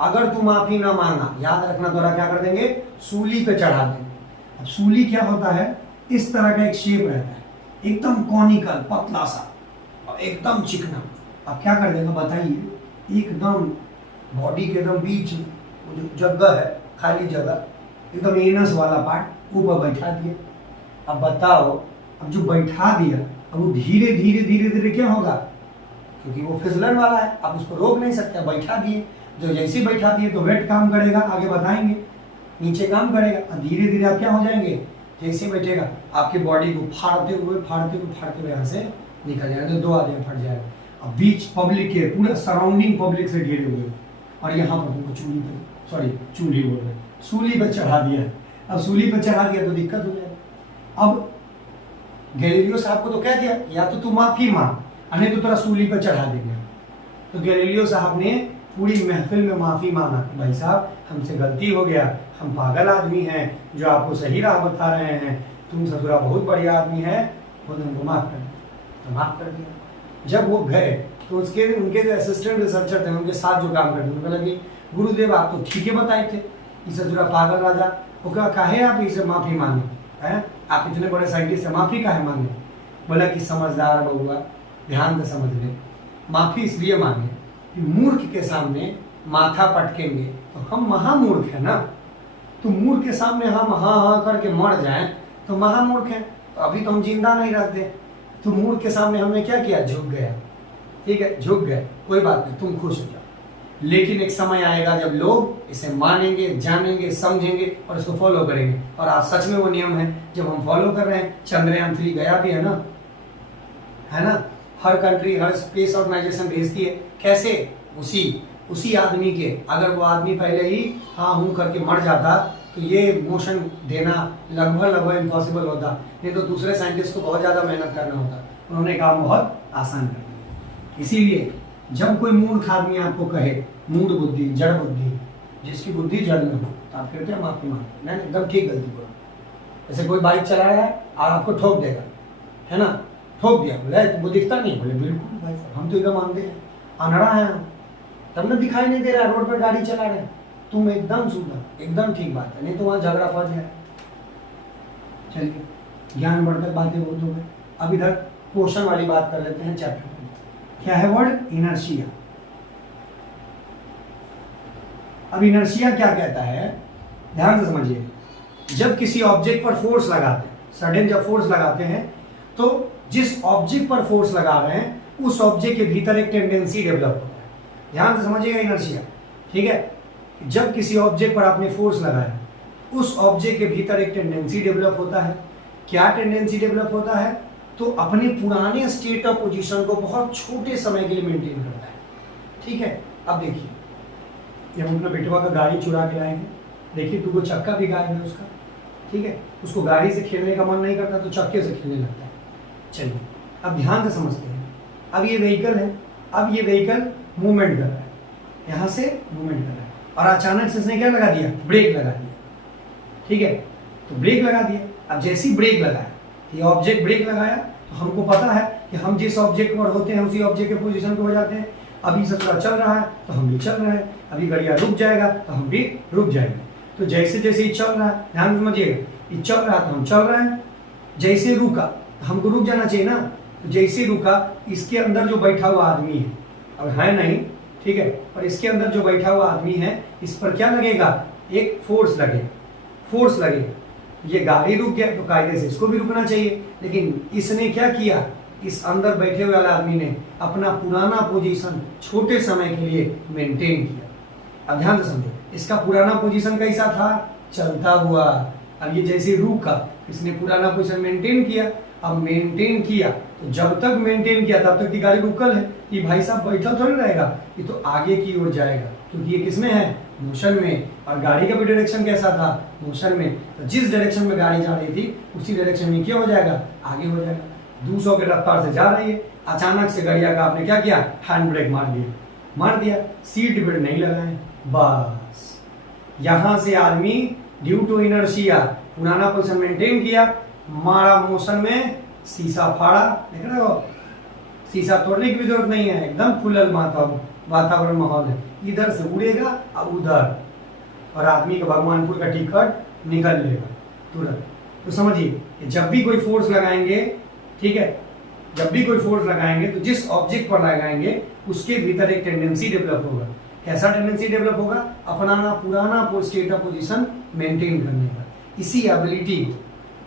अगर तू माफी ना मांगा, याद रखना तोरा क्या कर देंगे, सूली पे चढ़ा देंगे। अब सूली क्या होता है, इस तरह का एक शेप रहता है, एकदम कॉनिकल पतला सा और एकदम चिकना। अब क्या कर देगा बताइए, एकदम बॉडी के एकदम बीच में वो जो जगह है, खाली जगह, एकदम एनस वाला पार्ट ऊपर बैठा दिया। अब बताओ, अब जो बैठा दिया अब वो धीरे धीरे धीरे धीरे क्या होगा, क्योंकि वो फिसलन वाला है, आप उसको रोक नहीं सकते, बैठा दिए। जो जैसे बैठा दिए तो वेट काम करेगा, आगे बताएंगे, नीचे काम करेगा और धीरे धीरे आप क्या हो जाएंगे, जैसे बैठेगा आपकी बॉडी को फाड़ते हुए यहाँ से निकल जाएगा, तो 2 आदमी फट जाएगा। अब बीच पब्लिक के पूरा सराउंडिंग पब्लिक से घिरे हुए और यहाँ पर तुमको चूल्ही बोल रहे, सूली पर चढ़ा दिया। अब सूली पर चढ़ा दिया तो दिक्कत हो जाएगा। अब गैलीलियो साहब को तो कह दिया या तो तू माफी मांग, नहीं तो तेरा सूली पर चढ़ा देंगे। तो गैलीलियो साहब ने पूरी महफिल में माफी मांगा, भाई साहब हमसे गलती हो गया, हम पागल आदमी हैं जो आपको सही राह बता रहे हैं, तुम ससुरा बहुत बढ़िया आदमी है, खुद हमको माफ कर दिया। तो माफ कर दिया। जब वो गए तो उनके जो असिस्टेंट रिसर्चर थे, उनके साथ जो काम करते, उनको लगे गुरुदेव आप तो ठीक ही बताए थे, ये ससुरा पागल राजा, वो क्या काहे आप इसे माफी मांगे हैं, आप इतने बड़े साइंटिस्ट से माफी काहे मांगे। बोला कि समझदार बहुआ ध्यान से समझ ले, माफी इसलिए मांगे कि मूर्ख के सामने माथा पटकेंगे तो हम महामूर्ख है ना, तो मूर्ख के सामने हम हाँ करके मर जाएं तो महामूर्ख हैं, तो अभी तो हम जिंदा नहीं रहते, तो मूर्ख के सामने हमने क्या किया, झुक गया। ठीक है, झुक गए, कोई बात नहीं, तुम खुश हो जाओ। लेकिन एक समय आएगा जब लोग इसे मानेंगे, जानेंगे, समझेंगे और इसको फॉलो करेंगे। और आज सच में वो नियम है जब हम फॉलो कर रहे हैं। चंद्रयान 3 गया भी है ना, हर कंट्री, हर स्पेस ऑर्गेनाइजेशन भेजती है। कैसे, उसी आदमी के, अगर वो आदमी पहले ही हाँ हूँ करके मर जाता तो ये मोशन देना लगभग इम्पॉसिबल होता, नहीं तो दूसरे साइंटिस्ट को बहुत ज़्यादा मेहनत करना होता। उन्होंने काम बहुत आसान कर दिया। इसीलिए जब कोई मूर्ख आदमी आपको कहे, मूढ़ बुद्धि, जड़ बुद्धि, जिसकी बुद्धि जड़ में हो, तो आप फिर क्या माफी मांगते, नहीं एकदम ठीक गलती करो। जैसे कोई बाइक चला रहा है और आपको ठोक देगा, है ना, ठोक दिया, बोले तुमको दिखता नहीं, बोले बिल्कुल भाई साहब हम तो एकदम आंधे हैं, अनड़ा है, तब दिखाई नहीं दे रहा है, रोड पर गाड़ी चला रहे हैं, तुम एकदम सुधर, एकदम ठीक बात है, नहीं तो वहां झगड़ा फंस जाए। चलिए ज्ञान बढ़कर बातें बहुत हो गई। अब इधर पोषण वाली बात कर लेते हैं। चैप्टर क्या है वर्ड, इनर्शिया। अब इनर्शिया क्या कहता है, ध्यान से समझिए। जब किसी ऑब्जेक्ट पर फोर्स लगाते हैं, सडन जब फोर्स लगाते हैं, तो जिस ऑब्जेक्ट पर फोर्स लगा रहे हैं उस ऑब्जेक्ट के भीतर एक टेंडेंसी डेवलप होता है। ध्यान से समझिएगा इनर्शिया, ठीक है। जब किसी ऑब्जेक्ट पर आपने फोर्स लगाया, उस ऑब्जेक्ट के भीतर एक टेंडेंसी डेवलप होता है। क्या टेंडेंसी डेवलप होता है, तो अपने पुराने स्टेट ऑफ पोजीशन को बहुत छोटे समय के लिए मेंटेन करता है। ठीक है, अब देखिए, ये हम अपना बेटवा का गाड़ी चुरा के लाएंगे, देखिए 2 चक्का भी गायब है उसका, ठीक है, उसको गाड़ी से खेलने का मन नहीं करता तो चक्के से खेलने लगता है। चलिए अब ध्यान से समझते हैं। अब ये व्हीकल है, अब ये व्हीकल मूवमेंट कर रहा है, यहाँ से मूवमेंट कर रहा है, और अचानक से इसने क्या लगा दिया, ब्रेक लगा दिया। ठीक है, तो ब्रेक लगा दिया। अब जैसी ब्रेक लगाया, ये ऑब्जेक्ट ब्रेक लगाया, तो हमको पता है कि हम जिस ऑब्जेक्ट पर होते हैं उसी ऑब्जेक्ट के पोजीशन को हो जाते हैं। अभी ससुरा चल रहा है तो हम भी चल रहे हैं, अभी गाड़ियाँ रुक जाएगा तो हम भी रुक जाएंगे। तो जैसे जैसे ये चल रहा है, ध्यान समझिएगा, ये चल रहा है तो हम चल रहे हैं, जैसे रुका तो हमको रुक जाना चाहिए ना, तो जैसे रुका, इसके अंदर जो बैठा हुआ आदमी है, अब है नहीं, ठीक है, और इसके अंदर जो बैठा हुआ आदमी है, इस पर क्या लगेगा, एक फोर्स लगेगा। ये गाड़ी रुक गया तो कायदे से इसको भी रुकना चाहिए, लेकिन इसने क्या किया, इस अंदर बैठे हुए वाले आदमी ने अपना पुराना पोजीशन छोटे समय के लिए मेंटेन किया। अब ध्यान से समझो, इसका पुराना पोजीशन कैसा था, चलता हुआ। अब ये जैसे रुका, इसने पुराना पोजीशन मेंटेन किया। अब मेंटेन किया तो जब तक मेंटेन किया तब तक की गाड़ी रुकल है, कि भाई साहब बैठा थोड़ी रहेगा, ये तो आगे की ओर जाएगा, क्योंकि ये किसमें है, मोशन में। और गाड़ी का भी डायरेक्शन कैसा था, मोशन में। तो जिस डायरेक्शन में गाड़ी जा रही थी उसी डायरेक्शन में क्या हो जाएगा, आगे हो जाएगा। 200 के रफ्तार से जा रही है, अचानक से गाड़िया का आपने क्या किया, हैंड ब्रेक मार दिया, सीट बेल्ट नहीं लगाए, बस यहां से आदमी ड्यू टू इनर्शिया पुराना पोजीशन मेंटेन किया, मारा मोशन में, शीशा फाड़ा। देख रहे हो, शीशा तोड़ने की भी जरूरत नहीं है, एकदम खुलल वातावरण माहौल है, इधर से उड़ेगा और उधर, और आदमी का भगवानपुर का टिकट निकल लेगा तुरंत। तो समझिए, जब भी कोई फोर्स लगाएंगे ठीक है, जब भी कोई फोर्स लगाएंगे तो जिस ऑब्जेक्ट पर लगाएंगे उसके भीतर एक टेंडेंसी डेवलप होगा। कैसा टेंडेंसी डेवलप होगा? अपना पुराना स्टेट ऑफ पोजीशन मेंटेन करने का। इसी एबिलिटी को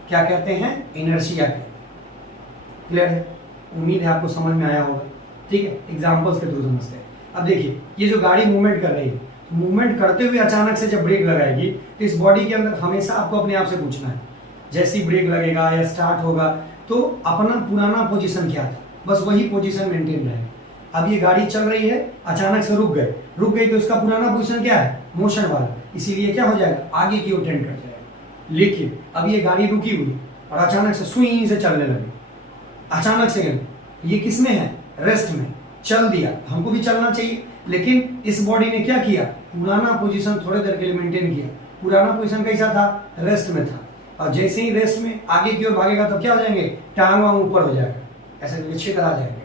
क्या कहते हैं? इनर्शिया कहते हैं। क्लियर है? उम्मीद है आपको समझ में आया होगा। ठीक है, एग्जांपल्स के थ्रू समझते हैं। अब देखिए, ये जो गाड़ी मूवमेंट कर रही है, मूवमेंट करते हुए अचानक से जब ब्रेक लगाएगी तो इस बॉडी के अंदर हमेशा आपको अपने आप से पूछना है, जैसे ही ब्रेक लगेगा या स्टार्ट होगा तो अपना पुराना पोजीशन क्या था, बस वही पोजीशन मेंटेन रहेगा। अब ये गाड़ी चल रही है, अचानक से रुक गई तो इसका पुराना पोजीशन क्या है? मोशन वाला, इसीलिए क्या हो जाएगा? आगे की ओर टेंड कर जाएगा। लेकिन अब ये गाड़ी रुकी हुई और अचानक से सुई से चलने लगी, अचानक से ये किस में है? रेस्ट में। चल दिया, हमको भी चलना चाहिए, लेकिन इस बॉडी ने क्या किया? पुराना पोजीशन थोड़ी देर के लिए मेंटेन किया। पुराना पोजीशन कैसा था? रेस्ट में था। और जैसे ही रेस्ट में आगे की ओर भागेगा तो क्या हो जाएंगे? टांग वांग ऊपर हो जाएगा, ऐसे छितर आ जाएंगे।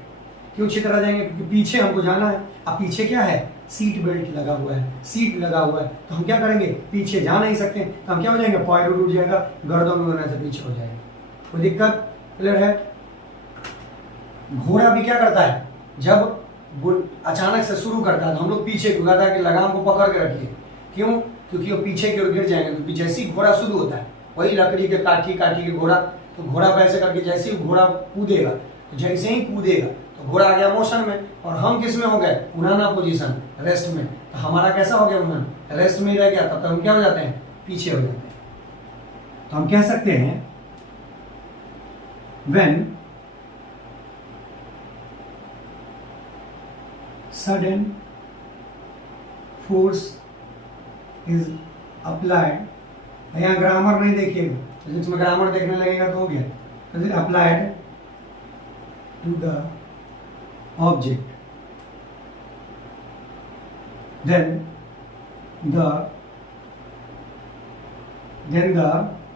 क्यों छितर आ जाएंगे? क्योंकि पीछे हमको जाना है। अब पीछे क्या है? सीट बेल्ट लगा हुआ है, सीट लगा हुआ है, तो हम क्या करेंगे? पीछे जा नहीं सकते, तो हम क्या हो जाएंगे? पैर उठ जाएगा, गर्दन उड़ने से पीछे हो जाएगा। कोई दिक्कत? क्लियर है? घोड़ा भी क्या करता है? जब अचानक से शुरू करता है तो हम लोग पीछे घुमाता है कि लगाम को पकड़ के रखिए। क्यों? क्योंकि वो पीछे की ओर गिर जाएंगे। तो जैसे ही घोड़ा शुरू होता है, वही लकड़ी के काठी के घोड़ा, तो घोड़ा पैसे करके जैसे ही घोड़ा कूदेगा, तो जैसे ही कूदेगा तो घोड़ा आ गया मोशन में, और हम किस में हो गए? पुराना पोजीशन, रेस्ट में। तो हमारा कैसा हो गया? मोशन रेस्ट में ही रह गया। तब तक हम क्या हो जाते हैं? पीछे हो जाते हैं। तो हम कह सकते हैं when sudden force is applied, यहाँ ग्रामर नहीं देखिएगा, फिजिक्स में ग्रामर देखने लगेगा तो हो गया। तो applied to the object, then the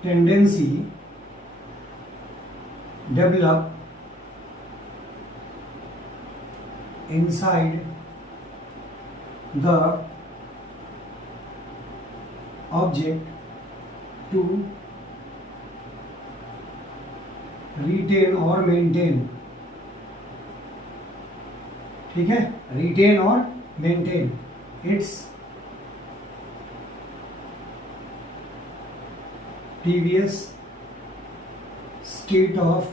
tendency develop inside the object to retain or maintain। ठीक है, retain और maintain its previous state of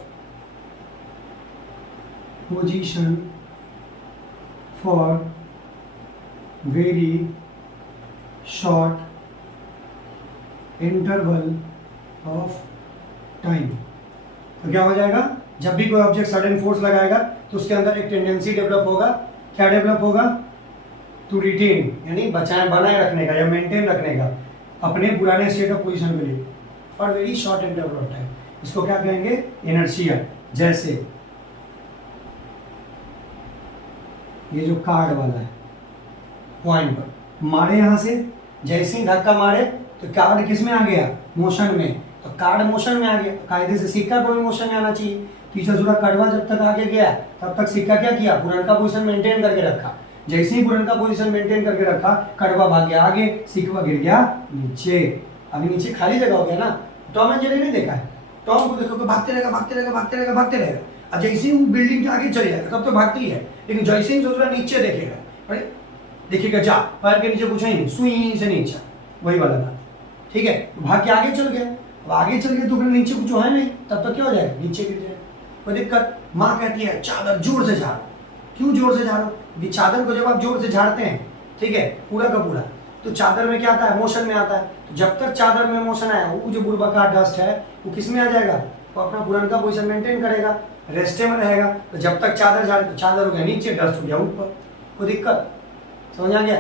position for very short interval of time। तो क्या हो जाएगा? जब भी कोई ऑब्जेक्ट सडन फोर्स लगाएगा तो उसके अंदर एक टेंडेंसी डेवलप होगा। क्या डेवलप होगा? टू रिटेन, यानी बनाए रखने का या मेंटेन रखने का अपने पुराने स्टेट ऑफ पोजीशन के लिए for very short interval of time. इसको क्या कहेंगे? इनर्शिया। जैसे ये जो कार्ड वाला है, पॉइंट पर मारे, यहां से जैसे ही धक्का मारे तो कार्ड किस में आ गया? मोशन में। तो कार्ड मोशन में आ गया, कायदे से सिक्का को भी मोशन में आना चाहिए। पीछे जुड़ा कड़वा जब तक आगे गया तब तक सिक्का क्या किया? पुराना पोजीशन मेंटेन करके रखा। जैसे ही पुराना पोजीशन मेंटेन करके रखा, कड़वा भाग गया आगे, सिक्का गिर गया नीचे। अभी नीचे खाली जगह हो गया ना। टॉम एंड जेरी नहीं देखा है? टॉम को देखो तो भागते रहेगा। और जैसे ही वो बिल्डिंग के आगे चले जाएगा तब तो भागती है, लेकिन जैसे ही सोच रहा नीचे देखेगा, अरे देखिएगा जा पैर के नीचे कुछ है नहीं, सुई से नीचे, वही वाला था। ठीक है, तो भाग के आगे चल गया। अब आगे चल गया तो फिर नीचे कुछ है नहीं, तब तक क्या हो जाएगा? नीचे गिर जाएगा। कोई दिक्कत? माँ कहती है चादर जोर से झाड़ो। क्यों जोर से झाड़ो? क्योंकि चादर को जब आप जोर से झाड़ते हैं, ठीक है, पूरा का पूरा, तो चादर में क्या आता है? मोशन में आता है। तो जब तक चादर में मोशन आया, वो जो बुरबकार डस्ट है वो किस में आ जाएगा? वो अपना पुराना पोजीशन मेंटेन करेगा, रेस्टे में रहेगा। तो जब तक चादर झाड़े तो चादर हो गया नीचे, डस्ट हो गया ऊपर। कोई दिक्कत? समझ आ गया?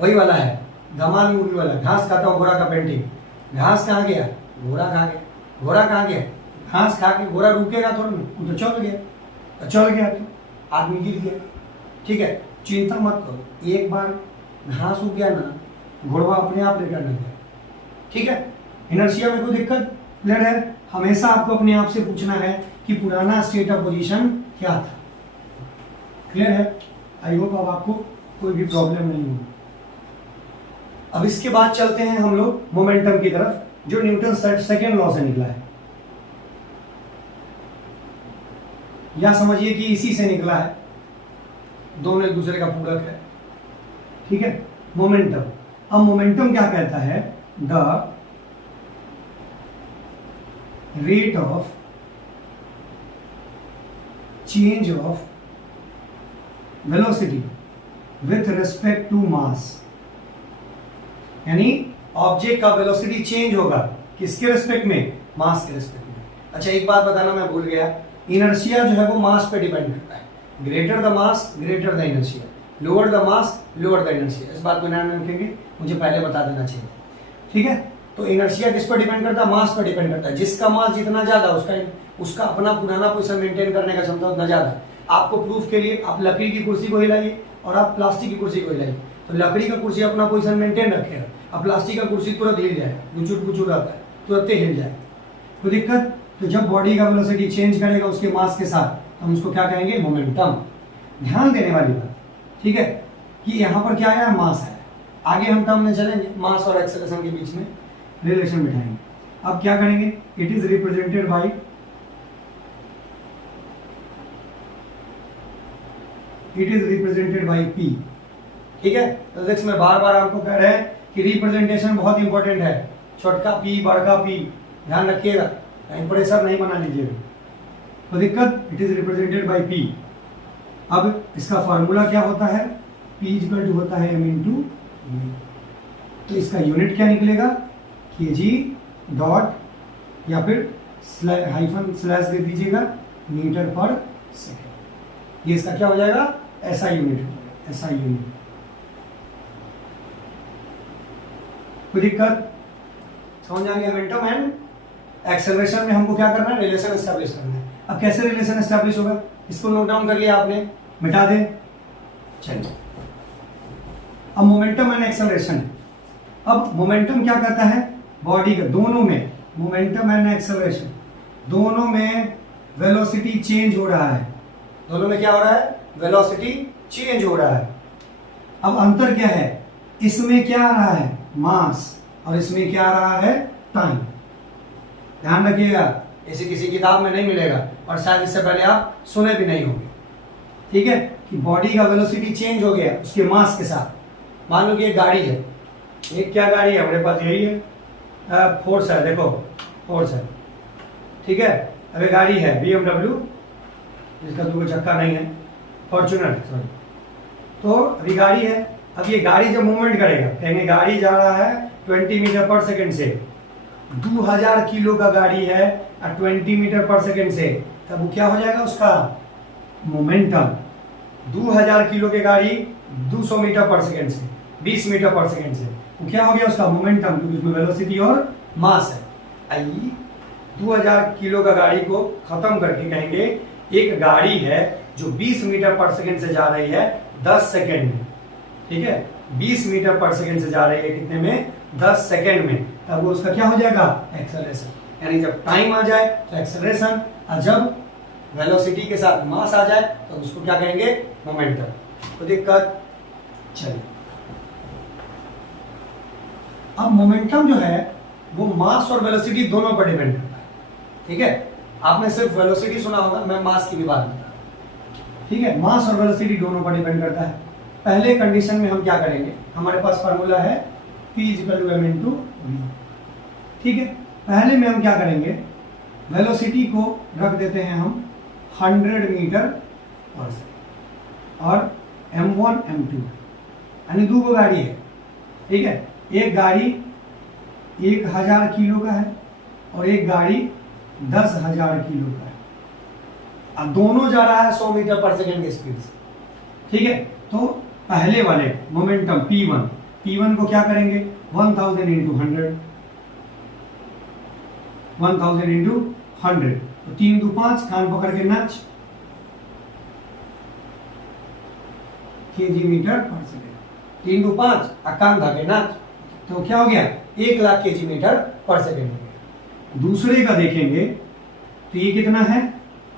वही वाला है धमाल मूवी वाला, घास खाता हुआ घोड़ा का पेंटिंग। घास कहाँ गया? घोड़ा खा गया। घोड़ा कहाँ गया? घास खा के। घोड़ा रुकेगा थोड़ा, वो तो चल गया। तो चल गया तो आदमी गिर गया। ठीक है, चिंता मत करो, एक बार घास उग गया ना, घोड़वा अपने आप रिटर्न हो गया। ठीक है, इनर्शिया में कोई दिक्कत? क्लियर है? हमेशा आपको अपने आप से पूछना है कि पुराना स्टेट ऑफ पोजीशन क्या था। क्लियर है? आई होप अब आपको कोई भी प्रॉब्लम नहीं होगी। अब इसके बाद चलते हैं हम लोग मोमेंटम की तरफ, जो न्यूटन सेकंड लॉ से निकला है। या समझिए कि इसी से निकला है, दोनों एक दूसरे का पूरक है, ठीक है। मोमेंटम, अब मोमेंटम क्या कहता है, the rate of change of velocity with respect to mass, यानी ऑब्जेक्ट का वेलोसिटी चेंज होगा किसके रिस्पेक्ट में, मास के रिस्पेक्ट में। अच्छा एक बात बताना मैं भूल गया, इनर्शिया जो है वो मास पे डिपेंड करता है, greater the mass greater the inertia, lower the mass lower the inertia, इस बात को ध्यान में रखेंगे, मुझे पहले बता देना चाहिए, ठीक है। तो इनर्शिया किस पर डिपेंड करता है, मास पर डिपेंड करता है, जिसका मास जितना ज्यादा उसका अपना पुराना पोजीशन मेंटेन करने का क्षमता उतना ज्यादा। आपको प्रूफ के लिए आप लकड़ी की कुर्सी को हिलाइए और आप प्लास्टिक की कुर्सी को हिलाइए, तो लकड़ी का कुर्सी अपना पोजीशन मेंटेन रखेगा, अब प्लास्टिक का कुर्सी तुरंत हिल जाएगा, गुचुर गुचुर आता है, तुरंत हिल जाएगा, कोई दिक्कत। तो जब बॉडी का वेलोसिटी चेंज करेगा उसके मास के साथ, तो हम उसको क्या कहेंगे, मोमेंटम। ध्यान देने वाली बात, ठीक है, कि यहाँ पर क्या आया, मास है। आगे हम टर्म में चलेंगे, मास और एक्सेलरेशन के बीच में रिलेशन बिठाएंगे। अब क्या करेंगे, it is represented by P, ठीक है। तो फिजिक्स में बार बार आपको कह रहे हैं कि रिप्रेजेंटेशन बहुत इंपॉर्टेंट है, छोटका p बड़का p, ध्यान रखिएगा, कहीं प्रेशर नहीं बना लीजिएगा, तो दिक्कत, it is represented by P। अब इसका फार्मूला क्या होता है, P इक्वल टू होता है m इंटू v, तो इसका यूनिट क्या निकलेगा, kg डॉट या फिर हाइफन स्लैश दे दीजिएगा मीटर पर सेकेंड, ये इसका क्या हो जाएगा, SI यूनिट, SI यूनिट। कोई दिक्कत, समझ आ गया। मोमेंटम एंड एक्सेलरेशन में हमको क्या करना है, रिलेशन एस्टैब्लिश करना है। अब कैसे रिलेशन एस्टैब्लिश होगा, इसको नोट डाउन कर लिया आपने, मिटा दें, चलिए। अब मोमेंटम एंड एक्सेलरेशन, अब मोमेंटम क्या कहता है, बॉडी का दोनों में, मोमेंटम एंड एक्सेलरेशन दोनों में वेलोसिटी चेंज हो रहा है, दोनों में क्या हो रहा है, वेलोसिटी चेंज हो रहा है। अब अंतर क्या है, इसमें क्या आ रहा है, मास, और इसमें क्या आ रहा है, टाइम। ध्यान रखिएगा, ऐसे किसी किताब में नहीं मिलेगा और शायद इससे पहले आप सुने भी नहीं होंगे, ठीक है, कि बॉडी का वेलोसिटी चेंज हो गया उसके मास के साथ। मान लो कि एक गाड़ी है, एक क्या गाड़ी है हमारे पास, यही है, फोर्स है, देखो फोर्स है, ठीक है। अब एक गाड़ी है BMW, जिसका दो चक्का नहीं है, फॉर्च्यूनर, सॉरी, तो अभी गाड़ी है। अब ये गाड़ी जब मूवमेंट करेगा, कहेंगे गाड़ी जा रहा है 20 मीटर पर सेकंड से, 2000 किलो का गाड़ी है 20 मीटर पर सेकंड से, तब वो क्या हो जाएगा, उसका मोमेंटम। 2000 किलो की गाड़ी 200 मीटर पर सेकंड से, 20 मीटर पर सेकंड से, वो क्या हो गया, उसका मोमेंटम, क्योंकि उसमें वेलोसिटी और मास है। आई 2000 किलो का गाड़ी को खत्म करके कहेंगे एक गाड़ी है जो 20 मीटर पर सेकंड से जा रही है 10 सेकंड में, ठीक है, 20 मीटर पर सेकंड से जा रही है कितने में, 10 सेकंड में, तब वो उसका क्या हो जाएगा, एक्सेलरेशन। यानी जब टाइम आ जाए तो एक्सेलरेशन, और जब वेलोसिटी के साथ मास आ जाए तो उसको क्या कहेंगे, मोमेंटम। तो दिक्कत, चलिए। अब मोमेंटम जो है वो मास और वेलोसिटी दोनों पर डिपेंड करता है, ठीक है। आपने सिर्फ वेलोसिटी सुना होगा, मैं मास की भी बात बता रहा हूं, ठीक है। मास और वेलोसिटी दोनों पर डिपेंड करता है। पहले कंडीशन में हम क्या करेंगे, हमारे पास फार्मूला है P equal to m into v, ठीक है। पहले में हम क्या करेंगे, वेलोसिटी को रख देते हैं हम 100 मीटर पर सेकंड, और m1 m2 यानी दो गो गाड़ी है, ठीक है। एक गाड़ी 1000 किलो का है और एक गाड़ी 10,000 किलो का है। अब दोनों जा रहा है 100 मीटर पर सेकंड की स्पीड से, ठीक है। तो पहले वाले मोमेंटम P1 को क्या करेंगे, 1000 इंटू 100, 1000 इंटू 100, तो 3 2 5, कान पकड़ के नाच, kg मीटर पर सेकंड, 3 2 5, कान धागे नाच, तो क्या हो गया, 1,00,000 kg मीटर पर सेकंड हो गया। दूसरे का देखेंगे तो ये कितना है,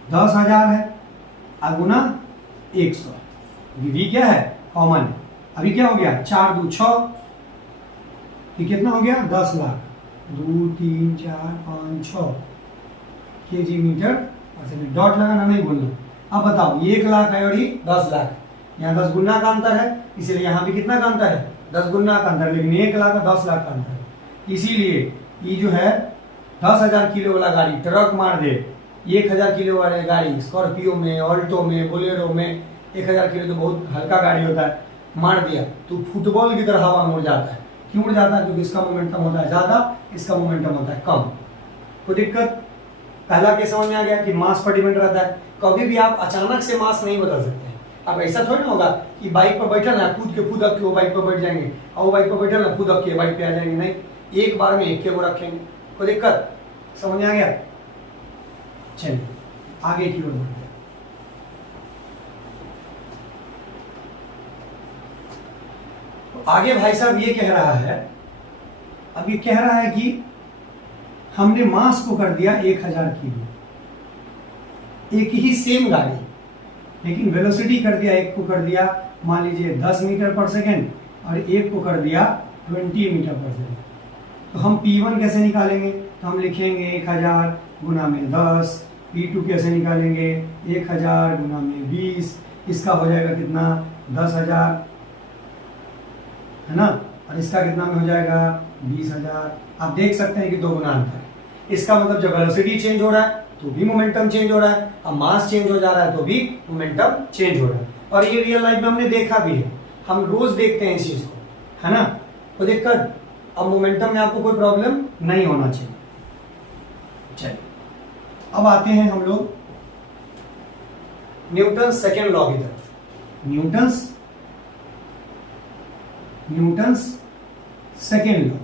10,000 है, अगुना 100, v क्या है, कॉमन। अभी क्या हो गया, 4 2 6, ये कितना हो गया, 10 लाख, 2 3 4 5 6 kg मीटर पर सेकंड। डॉट लगाना नहीं भूलना, अब बताओ, ये 1 लाख है और ये 10 लाख, यहाँ 10 गुना का अंतर है, इसलिए यहाँ भी कितना का अंतर है, 10 गुना का अंतर, लेकिन 1 लाख और 10 लाख का अंतर है। इसीलिए ये जो है 10,000 किलो वाला गाड़ी ट्रक मार दे, 1,000 किलो वाले गाड़ी स्कॉर्पियो में, ऑल्टो में, बोलेरो में, 1,000 किलो तो बहुत हल्का गाड़ी होता है, मार दिया तो फुटबॉल की तरह हवा में उड़ जाता है। क्यों उड़ जाता है? क्योंकि इसका मोमेंटम होता है ज़्यादा, इसका मोमेंटम होता है कम। कोई दिक्कत? पहला केस समझ में आ गया कि मास पर डिपेंड रहता है। कभी भी आप अचानक से मास नहीं बदल सकते हैं। अब ऐसा थोड़ी ना होगा कि बाइक पर बैठल है, कूद के फूदक के वो बाइक पर बैठ जाएंगे, और वो बाइक पर बैठल है, फूदक के बाइक पे आ जाएंगे। नहीं, एक बार में एक के वो रखेंगे। कोई दिक्कत? समझ में आ गया? चलिए आगे की ओर बढ़ते हैं। आगे भाई साहब ये कह रहा है, अब ये कह रहा है कि हमने मास को कर दिया 1,000 किलो, एक ही सेम गाड़ी, लेकिन वेलोसिटी कर दिया, एक को कर दिया मान लीजिए 10 मीटर पर सेकेंड और एक को कर दिया 20 मीटर पर सेकेंड। तो हम P1 कैसे निकालेंगे? तो हम लिखेंगे 1,000 गुना में 10। P2 कैसे निकालेंगे? 1,000 गुना में 20। इसका हो जाएगा कितना? 10,000, है ना, और इसका कितना में हो जाएगा? 20,000। आप देख सकते हैं कि 2 गुना अंतर है। इसका मतलब जब वेलोसिटी चेंज हो रहा है तो भी मोमेंटम चेंज हो रहा है, अब मास चेंज हो जा रहा है तो भी मोमेंटम चेंज हो रहा है। और ये रियल लाइफ में हमने देखा भी है, हम रोज देखते हैं इस चीज को, है ना। तो दिक्कत, अब मोमेंटम में आपको कोई प्रॉब्लम नहीं होना चाहिए। चलिए अब आते हैं हम लोग न्यूटन सेकेंड लॉ की तरफ। Newton's second law.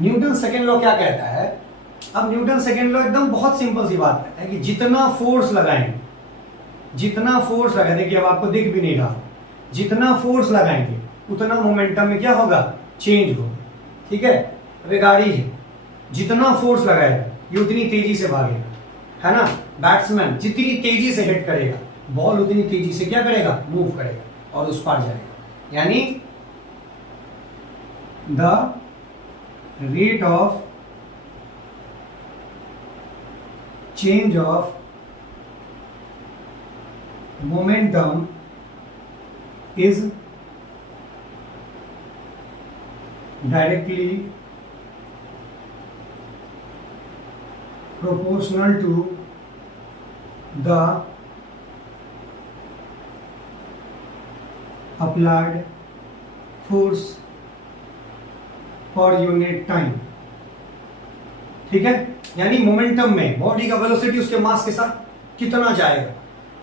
Newton second law क्या कहता है? अब न्यूटन सेकेंड लॉ एकदम बहुत सिंपल सी बात कहता है कि जितना फोर्स लगाएंगे, देखिए अब आपको दिख भी नहीं रहा, जितना फोर्स लगाएंगे उतना मोमेंटम में क्या होगा? चेंज होगा। ठीक है, अब ये गाड़ी है, जितना फोर्स लगाएगा ये उतनी तेजी से भागेगा, है ना। बैट्समैन जितनी तेजी से हिट करेगा, बॉल उतनी तेजी से क्या करेगा? मूव करेगा और उस पार जाएगा। यानी the rate of change of momentum is directly proportional to the applied force per unit time। ठीक है, यानी मोमेंटम में बॉडी का वेलोसिटी उसके मास के साथ कितना जाएगा,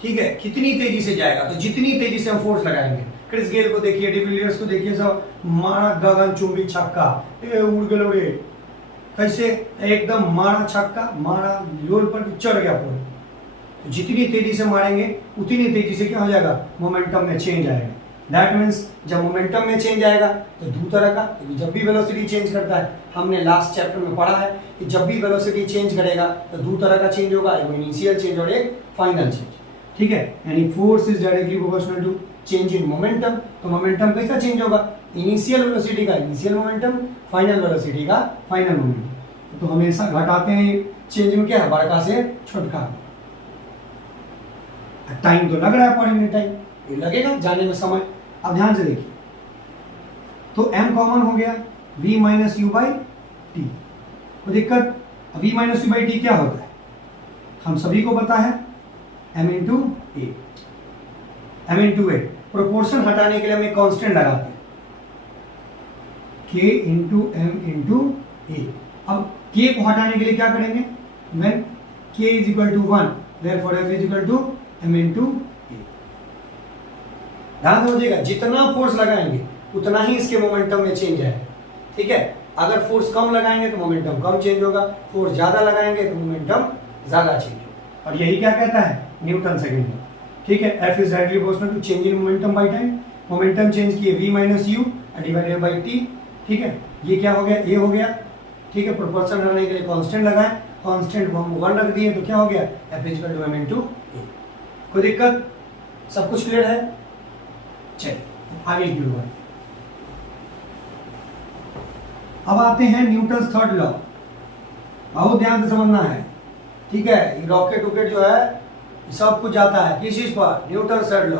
ठीक है, कितनी तेजी से जाएगा। तो जितनी तेजी से हम फोर्स लगाएंगे, क्रिस गेल को देखिए, डिविलियर्स को देखिए, सब मारा गगन चुंबी छक्का, उड़ गए कैसे, एकदम मारा छक्का, मारा लोल पर चढ़ गया पूरा। तो जितनी तेजी से मारेंगे उतनी तेजी से क्या हो जाएगा? मोमेंटम में चेंज आएगा। दैट मीन्स जब मोमेंटम में चेंज आएगा तो दो तरह का, तो जब भी वेलोसिटी चेंज करता है, हमने लास्ट चैप्टर में पढ़ा है कि जब भी वेलोसिटी चेंज करेगा तो दो तरह का चेंज होगा, एक इनिशियल चेंज और एक फाइनल चेंज। ठीक है, यानी force is directly proportional to change in momentum. तो मोमेंटम कैसा चेंज होगा? इनिशियल वेलोसिटी का इनिशियल मोमेंटम, फाइनल वेलोसिटी का फाइनल मोमेंटम। तो हमेशा घटाते हैं चेंज में, क्या है? बड़का से छोटका। टाइम तो लग रहा है, पढ़ने में टाइम ये लगेगा, जाने में समय। अब ध्यान से देखिए, तो m कॉमन हो गया, v minus you by T. कोई दिक्कत? v minus you by T क्या होता है? हम सभी को पता है, m इंटू ए। प्रोपोर्शन हटाने के लिए हम एक कांस्टेंट लगाते हैं, k इंटू एम इंटू ए। अब k को हटाने के लिए क्या करेंगे? when k is equal to 1, therefore f is equal to m into a. ध्यान समझिएगा, जितना फोर्स लगाएंगे उतना ही इसके मोमेंटम में चेंज आएगा। ठीक है, अगर फोर्स कम लगाएंगे तो मोमेंटम कम चेंज होगा, फोर्स ज्यादा लगाएंगे तो मोमेंटम ज्यादा चेंज होगा। और यही क्या कहता है? Newton second law. ठीक है, F is directly proportional to change in momentum by time. Momentum change किए v minus u divided by t. ठीक है, ये क्या हो गया? ए हो गया। ठीक है, प्रोपोर्शन हटाने के लिए कांस्टेंट लगाएं, कांस्टेंट को हम 1 रख दिए, तो क्या हो गया? F is equal to m into a. कोई दिक्कत? सब कुछ क्लियर है? चलिए आगे की ओर। अब आते हैं न्यूटन थर्ड लॉ। बहुत ध्यान से समझना है। ठीक है, रॉकेट वॉकेट जो है सब कुछ जाता है किस चीज पर, न्यूटन थर्ड लॉ।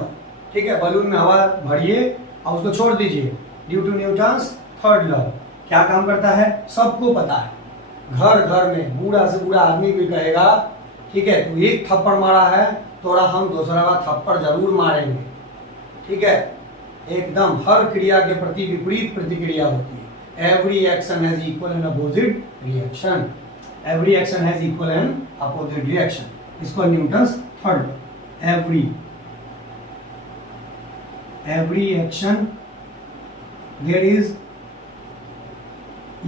ठीक है, बलून में हवा भरिए और उसको छोड़ दीजिए, due to Newton's third law. क्या काम करता है सबको पता है, घर घर में बूढ़ा से बूढ़ा आदमी भी कहेगा ठीक है तू एक थप्पड़ मारा है तोरा हम दूसरा बार थप्पड़ जरूर मारेंगे। ठीक है, एकदम हर क्रिया के प्रति विपरीत प्रतिक्रिया होती है। Every action has equal and opposite reaction, every action has equal and opposite reaction, इसको Newton's third law. Every action there is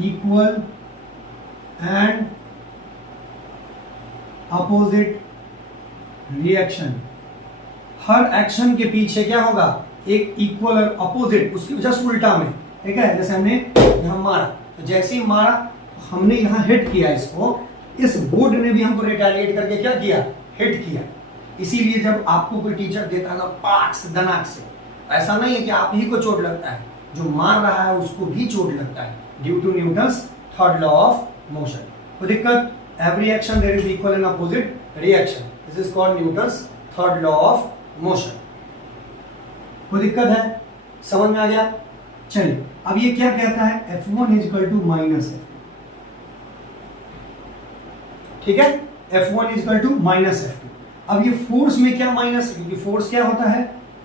equal and opposite reaction. हर एक्शन के पीछे क्या होगा, एक इक्वल और अपोजिट, उसके जस्ट उल्टा में। ठीक है, जैसे हमने यहां मारा तो जैसे ही मारा तो हमने यहां हिट किया इसको, इस बोर्ड ने भी हमको रिटेलिएट करके क्या किया, हिट किया। इसीलिए जब आपको कोई टीचर देता है ना पाक से दनाक से, ऐसा नहीं है कि आप ही को चोट लगता है, जो मार रहा है उसको भी चोट लगता है, due to Newton's third law of motion. तो दिक्कत, every action there is equal and opposite reaction, this is called Newton's third law of motion. कोई दिक्कत है, समझ में आ गया? चलिए अब ये क्या कहता है, F1 is equal to minus F2। ठीक है, F1 is equal to minus F2। अब ये फोर्स में क्या माइनस है, क्योंकि फोर्स क्या होता है,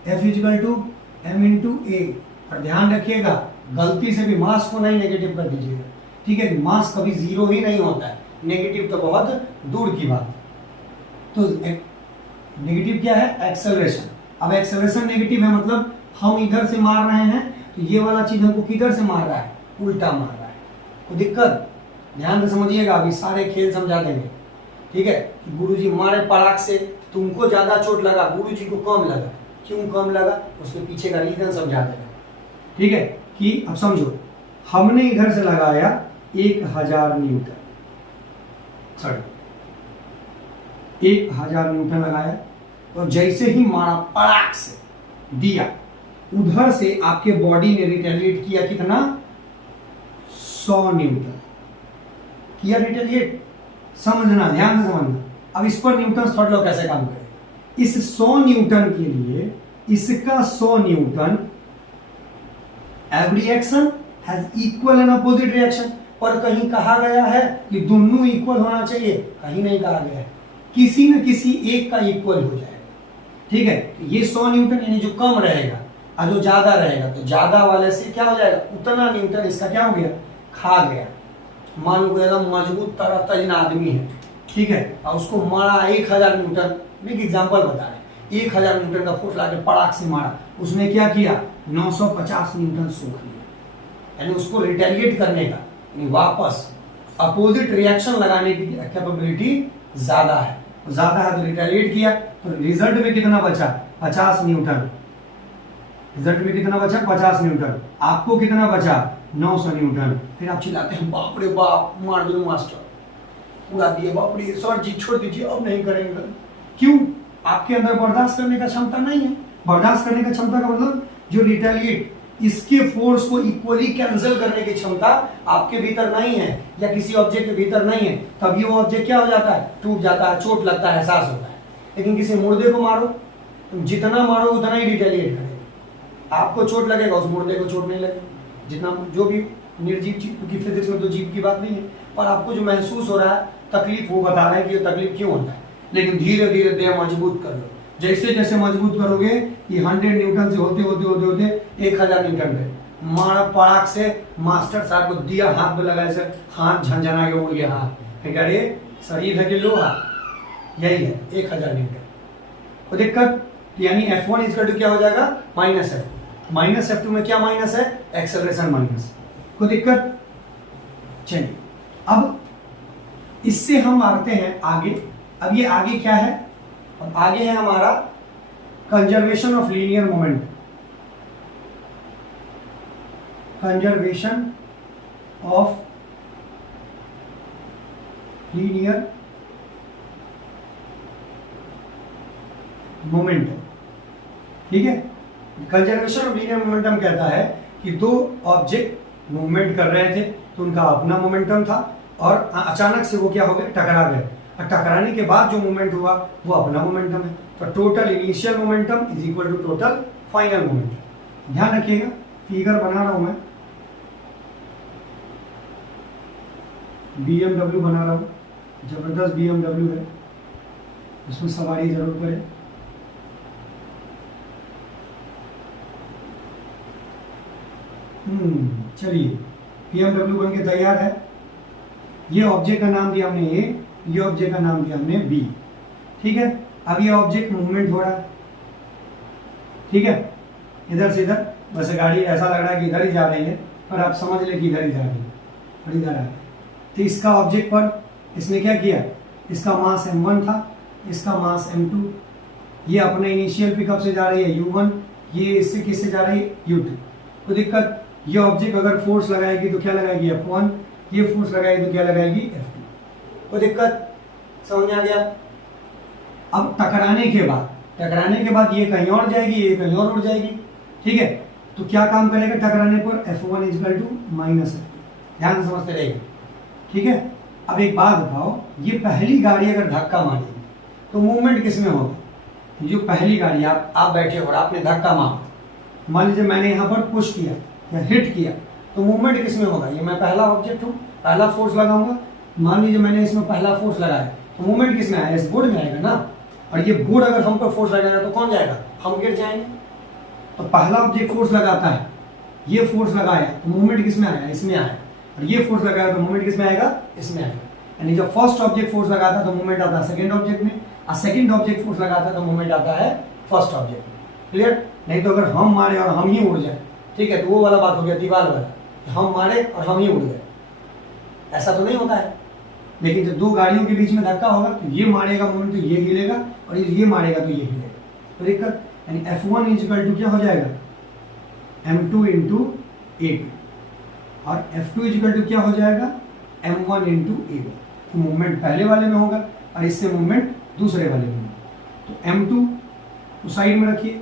F is equal to M into A। और ध्यान रखिएगा गलती से भी मास को नहीं नेगेटिव कर दीजिएगा। ठीक है, मास कभी जीरो ही नहीं होता है, नेगेटिव तो बहुत दूर की बात। तो नेगेटिव क्या है, एक्सेलरेशन। अब एक्सेलरेशन नेगेटिव है, मतलब हम इधर से मार रहे हैं तो ये वाला चीज हमको किधर से मार रहा है, उल्टा मार रहा है। तो दिक्कत, ध्यान से समझिएगा, अभी सारे खेल समझा देंगे। ठीक है, कि गुरुजी मारे पराग से, तुमको ज्यादा चोट लगा, गुरुजी को कम लगा, क्यों कम लगा, उसके पीछे का रीजन समझा देगा। ठीक है, कि अब समझो हमने इधर से लगाया 1000 न्यूटन, सॉरी 1000 न्यूटन लगाया, और जैसे ही मारा पराग से दिया, उधर से आपके बॉडी ने रिटेलिएट किया कितना, 100 न्यूटन किया रिटेलिएट। समझना, ध्यान से समझना। अब इस पर न्यूटन थर्ड लॉ कैसे काम करे, इस 100 न्यूटन के लिए इसका 100 Newton, every action has equal and opposite reaction. पर कहीं कहा गया है कि दोनों इक्वल होना चाहिए, कहीं नहीं कहा गया है, किसी न किसी एक का इक्वल हो जाएगा। ठीक है, ये 100 न्यूटन यानी जो कम रहेगा और जो ज्यादा रहेगा, तो ज्यादा वाले से क्या हो जाएगा, उतना न्यूटन इसका क्या हो गया, खा गया। मान लो एकदम मजबूत तरह तजन आदमी है, ठीक है, और उसको मारा 1000 न्यूटन, एक एग्जाम्पल बता रहे, 1000 न्यूटन का फोर्स लाके पड़ाक से मारा, उसने क्या किया, 950 न्यूटन सोख लिया। यानी उसको रिटेलिएट करने का, यानी वापस अपोजिट रिएक्शन लगाने की कैपेबिलिटी ज्यादा है, तो रिटेलिएट किया, तो रिजल्ट में कितना बचा, 50 न्यूटन। रिजल्ट में कितना बचा, 50 न्यूटन। आपको कितना बचा, 900 न्यूटन। फिर आप चिल्लाते हैं बाप रे बाप, मार दो मास्टर, उड़ा दिए, बाप रे सर जी छोड़ दीजिए, अब नहीं करेंगे। क्यों, आपके अंदर बर्दाश्त करने का क्षमता नहीं है। बर्दाश्त करने का क्षमता का मतलब जो रिटेलिएट, इसके फोर्स को इक्वली कैंसिल करने की क्षमता आपके भीतर नहीं है, या किसी ऑब्जेक्ट के भीतर नहीं है, तभी वो ऑब्जेक्ट क्या हो जाता है, टूट जाता है, चोट लगता है, एहसास होता है। लेकिन किसी मुर्दे को मारो, तुम जितना मारो उतना ही रिटेलिएट करेगा। आपको चोट लगेगा, उस मुर्दे को चोट नहीं लगेगी। जितना जो भी निर्जीव चीज, क्योंकि फिजिक्स में तो जीव की बात नहीं है, पर आपको जो महसूस हो रहा है तकलीफ, वो बता रहा है कि ये तकलीफ क्यों होता है। लेकिन धीरे धीरे देह मजबूत कर लो, जैसे जैसे मजबूत करोगे, ये 100 न्यूटन से होते होते होते होते 1000 न्यूटन पे मारा पड़ाक से, मास्टर साहब को दिया, हाथ में लगाए से हाथ झंझना के उड़ गया, हाथ अरे शरीर है कि लोहा, यही है 1000 न्यूटन। तो दिक्कत, यानी F1 इज इक्वल टू क्या हो जाएगा, माइनस F2। माइनस F2 में क्या माइनस है, एक्सेलरेशन माइनस। कोई दिक्कत? चलिए अब इससे हम आते हैं आगे। अब ये आगे क्या है, अब आगे है हमारा conservation of linear moment. Conservation of linear momentum, ठीक है। कंजर्वेशन ऑफ लीनियर मोमेंटम कहता है कि दो ऑब्जेक्ट मूवमेंट कर रहे थे, तो उनका अपना मोमेंटम था, और अचानक से वो क्या हो गए, टकरा गए। और टकराने के बाद जो मोमेंट हुआ वो अपना मोमेंटम है। तो total initial momentum is equal to total final momentum. ध्यान रखिएगा, फिगर बना रहा हूं मैं, BMW बना रहा हूँ, जबरदस्त BMW है, इसमें सवारी जरूर करें। चलिए BMW बन के तैयार है। ये ऑब्जेक्ट का नाम दिया हमने A, ये ऑब्जेक्ट का नाम दिया हमने B। ठीक है, अब ये ऑब्जेक्ट मूवमेंट हो रहा है, ठीक है, इधर से इधर। वैसे गाड़ी ऐसा लग रहा है कि इधर ही जा रही है, पर आप समझ ले कि इधर ही जा रही है और इधर आ रही है। तो इसका ऑब्जेक्ट पर इसने क्या किया, इसका मास m1 था, इसका मास m2, ये अपने इनिशियल पिकअप से जा रही है u1, ये इससे किससे जा रही है u2। कोई दिक्कत, ये ऑब्जेक्ट अगर फोर्स लगाएगी तो क्या लगाएगी F1, ये फोर्स लगाएगी तो क्या लगाएगी F2। कोई दिक्कत, समझ में आ गया। अब टकराने के बाद ये कहीं और जाएगी, ये कहीं और उड़ जाएगी, ठीक है। तो क्या काम करेगा टकराने पर, F1 equal to minus F2। ध्यान से समझते रहिए, ठीक है। अब एक बात बताओ, ये पहली गाड़ी अगर धक्का मारेगी तो मूवमेंट किसमें होगा। जो पहली गाड़ी आप बैठे और आपने धक्का मारा, मान लीजिए मैंने यहाँ पर पुश किया या हिट किया, तो मूवमेंट किसमें होगा। ये मैं पहला ऑब्जेक्ट हूँ, पहला फोर्स लगाऊंगा, मान लीजिए मैंने इसमें पहला फोर्स लगाया, तो मूवमेंट किसमें आएगा, इस बोर्ड में आएगा ना। और ये बोर्ड अगर हम पर फोर्स लगाएगा तो कौन जाएगा, हम गिर जाएंगे। तो पहला ऑब्जेक्ट फोर्स लगाता है, ये फोर्स लगाया तो मूवमेंट किसमें आया, इसमें आया। और ये फोर्स लगाया तो मूवमेंट किसमें आएगा, इसमें आएगा। यानी जब फर्स्ट ऑब्जेक्ट फोर्स लगाता है तो मूवमेंट आता है सेकंड ऑब्जेक्ट में, और सेकंड ऑब्जेक्ट फोर्स लगाता है तो मूवमेंट आता है फर्स्ट ऑब्जेक्ट में। क्लियर। नहीं तो अगर हम मारे और हम ही उड़ जाए, ठीक है, तो वो वाला बात हो गया दीवार वाला, हम मारे और हम ही उड़ गए, ऐसा तो नहीं होता है। लेकिन जब दो गाड़ियों के बीच में धक्का होगा तो ये मारेगा मूवमेंट तो ये हिलेगा, और ये मारेगा तो ये हिलेगा। तो दिक्कत, यानी F1 इक्वल टू क्या हो जाएगा, M2 इंटू A2, और F2 इक्वल टू क्या हो जाएगा, M1 इंटू A1। तो मूवमेंट पहले वाले में होगा और इससे मूवमेंट दूसरे वाले में होगा। तो M2 तो साइड में रखिए,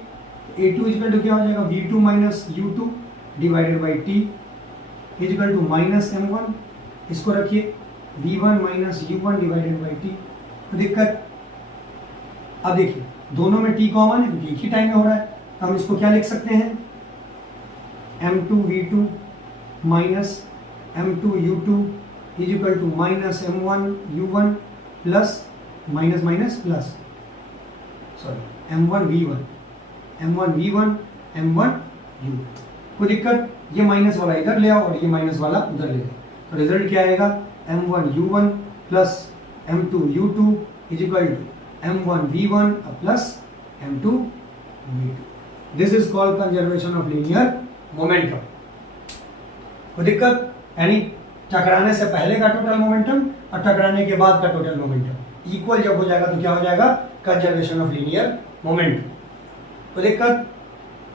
A2 इक्वल टू क्या हो जाएगा, V2 minus U2 divided by T equal to minus M1, इसको रखिए V1 minus U1 divided by T। तो दिक्कत, अब देखिए दोनों में T कॉमन है क्योंकि एक ही टाइम में हो रहा है, तो हम इसको क्या लिख सकते हैं, M2 V2 minus M2 U2 equal to minus M1 U1 plus minus minus plus, sorry M1 V1 M1 U। कोई दिक्कत, ये माइनस वाला इधर ले आओ और ये माइनस वाला उधर ले आओ। तो रिजल्ट क्या आएगा, M1 U1 plus M2 U2 equal to M1 V1 plus M2 V2। This is called conservation of linear momentum. कोई दिक्कत, यानी टकराने से पहले का टोटल मोमेंटम और टकराने के बाद का टोटल मोमेंटम इक्वल जब हो जाएगा तो क्या हो जाएगा, कंजर्वेशन ऑफ लीनियर मोमेंटम। कोई दिक्कत,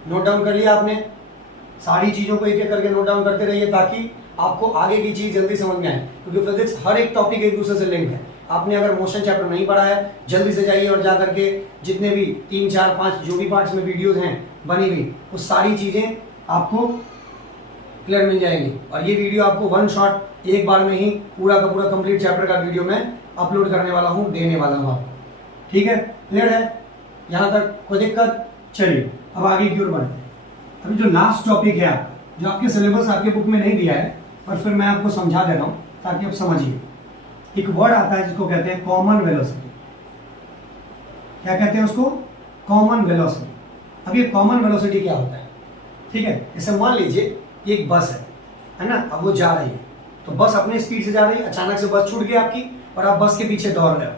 नोट डाउन कर लिया आपने, सारी चीजों को एक एक करके नोट डाउन करते रहिए ताकि आपको आगे की चीज जल्दी समझ में आए, क्योंकि फिजिक्स हर एक टॉपिक एक दूसरे से लिंक है। आपने अगर मोशन चैप्टर नहीं पढ़ा है, जल्दी से जाइए और जा करके जितने भी 3, 4, 5 जो भी पार्ट्स में वीडियोज हैं बनी हुई, वो सारी चीजें आपको क्लियर मिल जाएंगी। और ये वीडियो आपको वन शॉट एक बार में ही पूरा का पूरा कंप्लीट चैप्टर का वीडियो मैं अपलोड करने वाला हूँ, देने वाला हूँ आपको, ठीक है। क्लियर है यहाँ तक, कोई दिक्कत। चलिए अब आगे की ओर बढ़ते हैं। अभी जो लास्ट टॉपिक है आपका, जो आपके सिलेबस आपके बुक में नहीं दिया है, पर फिर मैं आपको समझा दे रहा हूँ ताकि आप समझिए। एक वर्ड आता है जिसको कहते हैं कॉमन वेलोसिटी। क्या कहते हैं उसको, कॉमन वेलोसिटी। अब ये कॉमन वेलोसिटी क्या होता है, ठीक है। जैसे मान लीजिए एक बस है ना, अब वो जा रही है, तो बस अपने स्पीड से जा रही है, अचानक से बस छूट गई आपकी और आप बस के पीछे दौड़ रहे हो,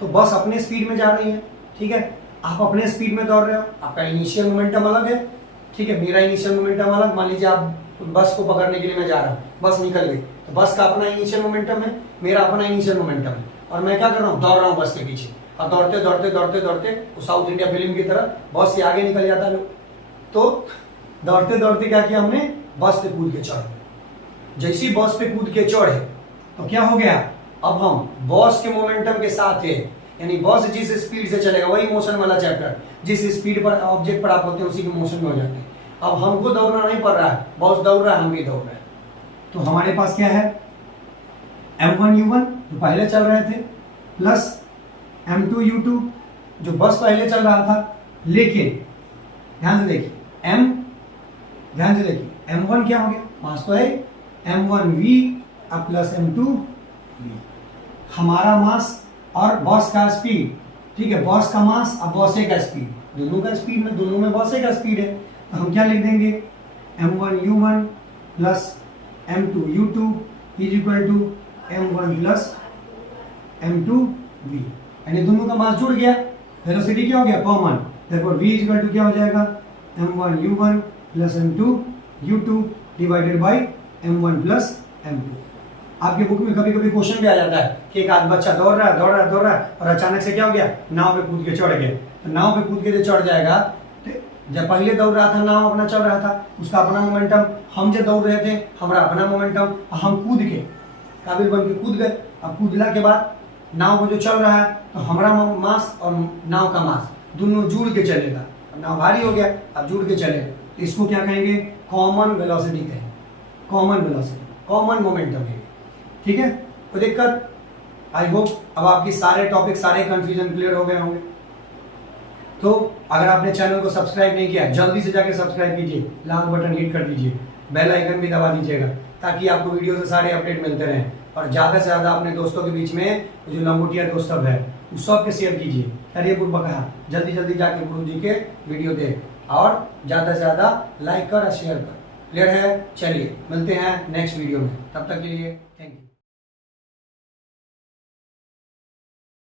तो बस अपने स्पीड में जा रही है, ठीक है, आप अपने स्पीड में दौड़ रहे हो, आपका इनिशियल मोमेंटम अलग है, ठीक है, मेरा इनिशियल मोमेंटम अलग। मान लीजिए आप बस को पकड़ने के लिए मैं जा रहा हूँ, बस निकल गई, तो बस का अपना इनिशियल मोमेंटम है, मेरा अपना इनिशियल मोमेंटम है, और मैं क्या कर रहा हूँ, दौड़ रहा हूँ बस के पीछे, और दौड़ते दौड़ते दौड़ते दौड़ते साउथ इंडिया फिल्म की तरह बस से आगे निकल जाता है। तो दौड़ते दौड़ते क्या किया हमने, बस पे कूद के चढ़े। जैसी बस पे कूद के चढ़े तो क्या हो गया, अब हम बस के मोमेंटम के साथ है, यानी बस जिस स्पीड से चलेगा, वही मोशन वाला चैप्टर, जिस स्पीड पर ऑब्जेक्ट पर आप होते हैं उसी के मोशन में हो जाते हैं। अब हमको दौड़ना नहीं पड़ रहा है, बस दौड़ रहा है, हम भी दौड़ रहे हैं। तो हमारे पास क्या है, M1 U1 जो पहले चल रहे थे, प्लस M2U2 जो बस पहले चल रहा था, लेकिन ध्यान से देखिए M1 क्या हो गया, मास तो है M1V अब प्लस M2V, हमारा मास और बॉस का स्पीड, ठीक है, बॉस का मास और बॉस का स्पीड, दोनों में बॉस का स्पीड है, तो हम क्या लिख देंगे M1U1 plus M2U2 is equal to M1 plus M2V, यानी दोनों का मास जुड़ गया, वेलोसिटी क्या हो गया, common, therefore V is equal to क्या हो जाएगा M1U1 plus M2U2 divided by M1 plus M2। आपके बुक में कभी कभी क्वेश्चन भी आ जाता है कि एक आध बच्चा दौड़ रहा है और अचानक से क्या हो गया, नाव पे कूद के चढ़ गया, तो नाव पे कूद के जो चढ़ जाएगा, तो जब पहले दौड़ रहा था नाव अपना चल रहा था, उसका अपना मोमेंटम, हम जब दौड़ रहे थे हमारा अपना मोमेंटम, हम कूद के काबिल बन के कूद गए, अब कूदला के बाद नाव को जो चल रहा है तो हमारा मास और नाव का मास दोनों जुड़ के चलेगा, अब नाव भारी हो गया, अब जुड़ के चलेगा, तो इसको क्या कहेंगे, कॉमन वेलोसिटी कहेंगे, कॉमन वेलोसिटी, कॉमन मोमेंटम है, ठीक है। कोई दिक्कत, आई होप अब आपके सारे टॉपिक, सारे कंफ्यूजन क्लियर हो गए होंगे। तो अगर आपने चैनल को सब्सक्राइब नहीं किया, जल्दी से जाके सब्सक्राइब कीजिए, लाल बटन हिट कर दीजिए, बेल आइकन भी दबा दीजिएगा, ताकि आपको वीडियो से सारे अपडेट मिलते रहें, और ज़्यादा से ज़्यादा अपने दोस्तों के बीच में जो लंगोटिया दोस्त सब है उस सब के शेयर कीजिए। अरे गुरु कहा जल्दी जल्दी जाके गुरु जी के वीडियो देख, और ज़्यादा से ज़्यादा लाइक कर और शेयर कर, क्लियर है। चलिए मिलते हैं नेक्स्ट वीडियो में, तब तक के लिए